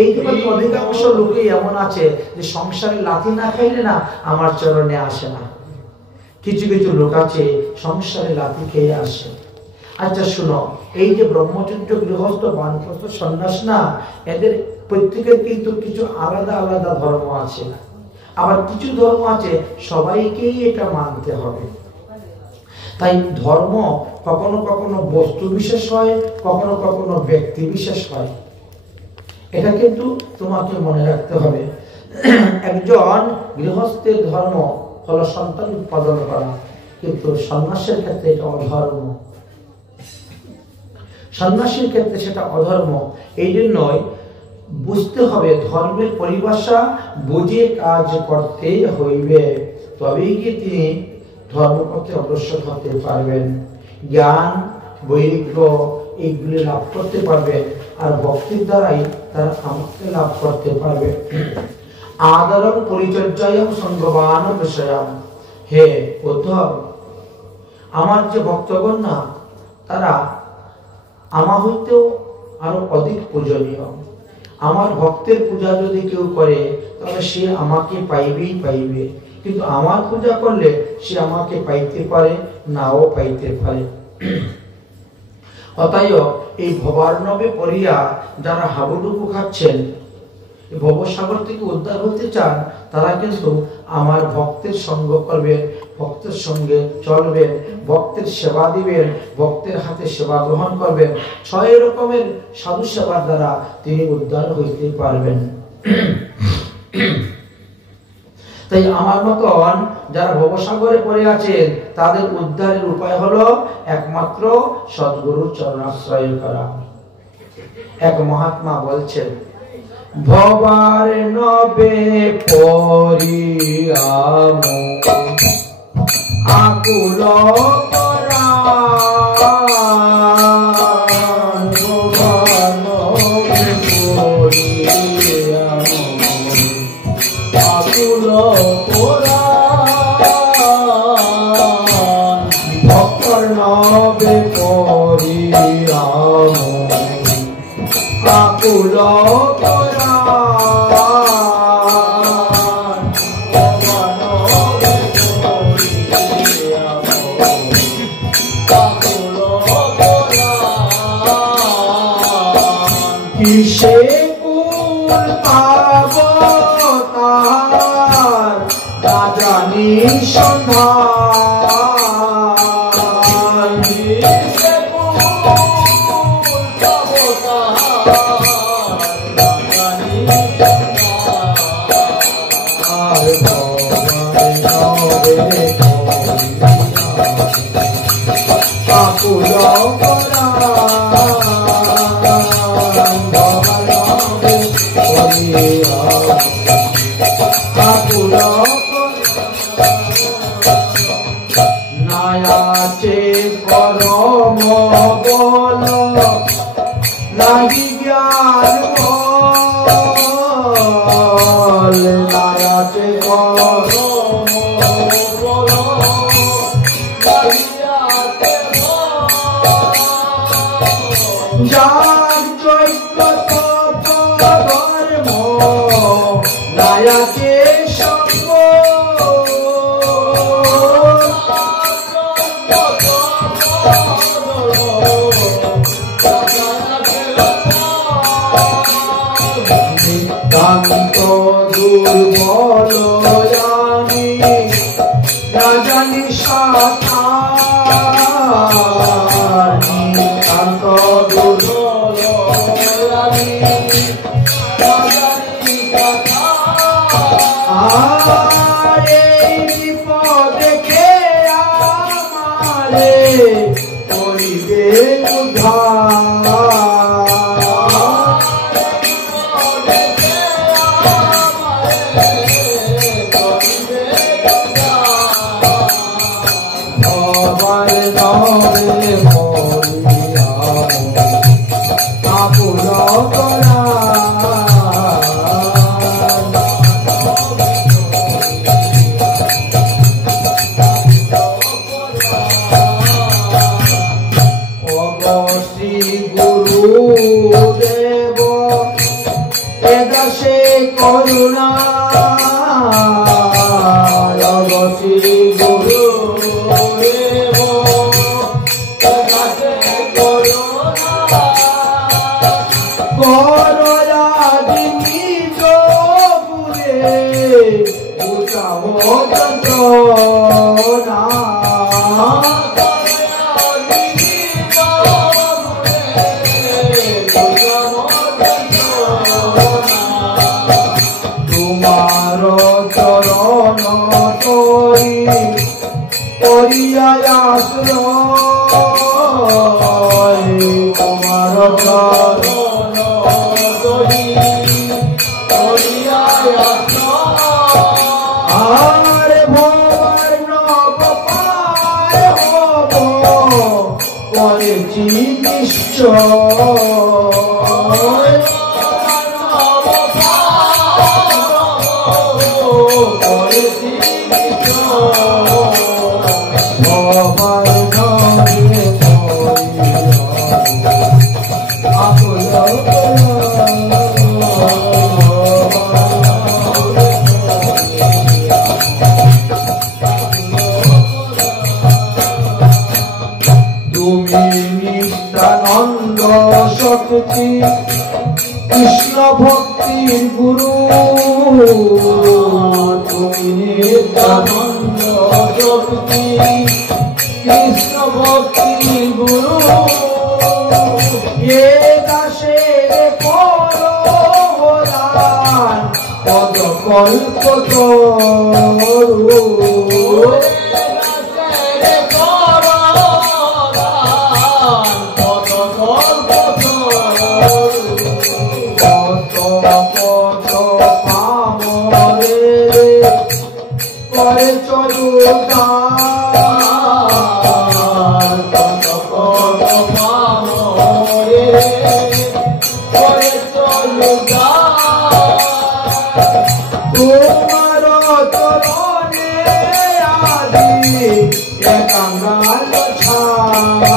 এই যখন অধিকাংশ লোকই এমন আছে যে সংসারে লাথি না খাইলে না আমার চরণে আসে না। কিছু কিছু লোক আছে সংসারে লাথি খেয়ে আসে। আচ্ছা শুনো, এই যে ব্রহ্মচর্য, গৃহস্থ, বানপ্রস্থ, সন্ন্যাস না, এদের প্রত্যেকের কিন্তু কিছু আলাদা আলাদা ধর্ম আছে। আবার কিছু ধর্ম আছে সবাইকেই এটা মানতে হবে। তাই ধর্ম কখনো কখনো বস্তু বিশেষ হয়, কখনো কখনো ব্যক্তি বিশেষ হয়। এটা কিন্তু তোমাকে মনে রাখতে হবে। একজন গৃহস্থের ধর্ম হলো সন্তান উৎপাদন করা, কিন্তু সন্ন্যাসের ক্ষেত্রে এটা অধর্ম। সন্ন্যাসীর ক্ষেত্রে সেটা অধর্ম। এই জন্যই বুঝতে হবে ধর্মের পরিভাষা বুঝে কাজ করতে হইবে, তবেই কি তিনি ধর্মপথে অগ্রসর হতে পারবেন। জ্ঞান, বৈরাগ্য এইগুলি লাভ করতে পারবেন, আর ভক্তির দ্বারাই তারা আমাকে লাভ করতে পারবে। আদরং পরিচর্যায়ং সঙ্গবান বিষয়াম। হে উদ্ধব, আমার যে ভক্তগণ না, তারা আমার হইতেও আরো অধিক পূজনীয়। আমার ভক্তের পূজা যদি কেউ করে তাহলে সে আমাকে পাইবেই পাইবে, কিন্তু আমার পূজা করলে সে আমাকে পাইতে পারে, নাও পাইতে পারে। অতএব এই ভবার্ণবে পড়িয়া যারা হাবুডুবু খাচ্ছেন, ভবসাগর থেকে উদ্ধার হতে চান, তারা কিন্তু আমার ভক্তের সঙ্গ করবেন, ভক্তের সঙ্গে চলবেন, ভক্তের সেবা দিবেন, ভক্তের হাতে সেবা গ্রহণ করবেন। 6 রকমের সাধু সেবার দ্বারা তিনি উদ্ধার হইতে পারবেন। তাই আমার মতন যারা ভবসাগরে পড়ে আছেন তাদের উদ্ধারের উপায় হলো একমাত্র সদ্গুরুর চরণাশ্রয় করা। এক মহাত্মা বলছেন, ভবার নবে পরিয়াম আকুল পরাণ, ভবার নবে পরিয়াম আকুল পরাণ, ভক্তর নবে পরিয়াম আকুল কিসে কুল পাব তার না জানি সন্ধান, কিসে কুল পাব তার না জানি সন্ধান, আকুল নায়াচে পরম বল নাহি জ্ঞান বল, নায়াচে পরম বল নাহি জ্ঞান বল, যার যজ্ঞ তপ ধর্ম নায়াচে সঙ্গ, নিতান্ত দুর্বল জানি না জানি সাধার, নিতান্ত দুর্বল জানি না জানি সাধার, আর এই বিপদে কে আমারে করিবে উদ্ধার। ভবার নামে মরিয়া আকুল করা অবশ্রী গুরুদেব এদাসে করুণা। অবশ্রী গুরুদেব এদাসে করুণা করলা দিনী জপুরে উঠাব যন্ত্রণা। তোমার চরণ তোরি করিয়া আশ্রয়। তোমার চরণ তোরি করিয়া আশ্রয়। আর ভবার নব পায় হব করেছি নিশ্চয়। ভবার নামে আকুল তুমি নিত্যানন্দ শক্তি কৃষ্ণ ভক্তির গুরু। তুমি নিত্যানন্দ শক্তি কৃষ্ণ ভক্তির গুরু। এ দাসে করোদান পদ কল্প তরু। করে চলুদান করে চলুদান। তোমার চরণে আদি একাঙ্গাল ছাড়।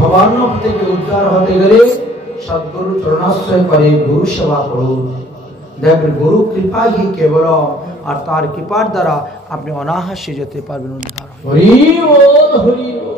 ভবানব থেকে উদ্ধার হতে গেলে সদ্গুরু চরণাশ্রয় করে গুরু সেবা করুন। দেখবেন গুরু কৃপা হি কেবল, আর তার কৃপার দ্বারা আপনি অনায়াসে যেতে পারবেন উদ্ধার। হরি বল হরি বল।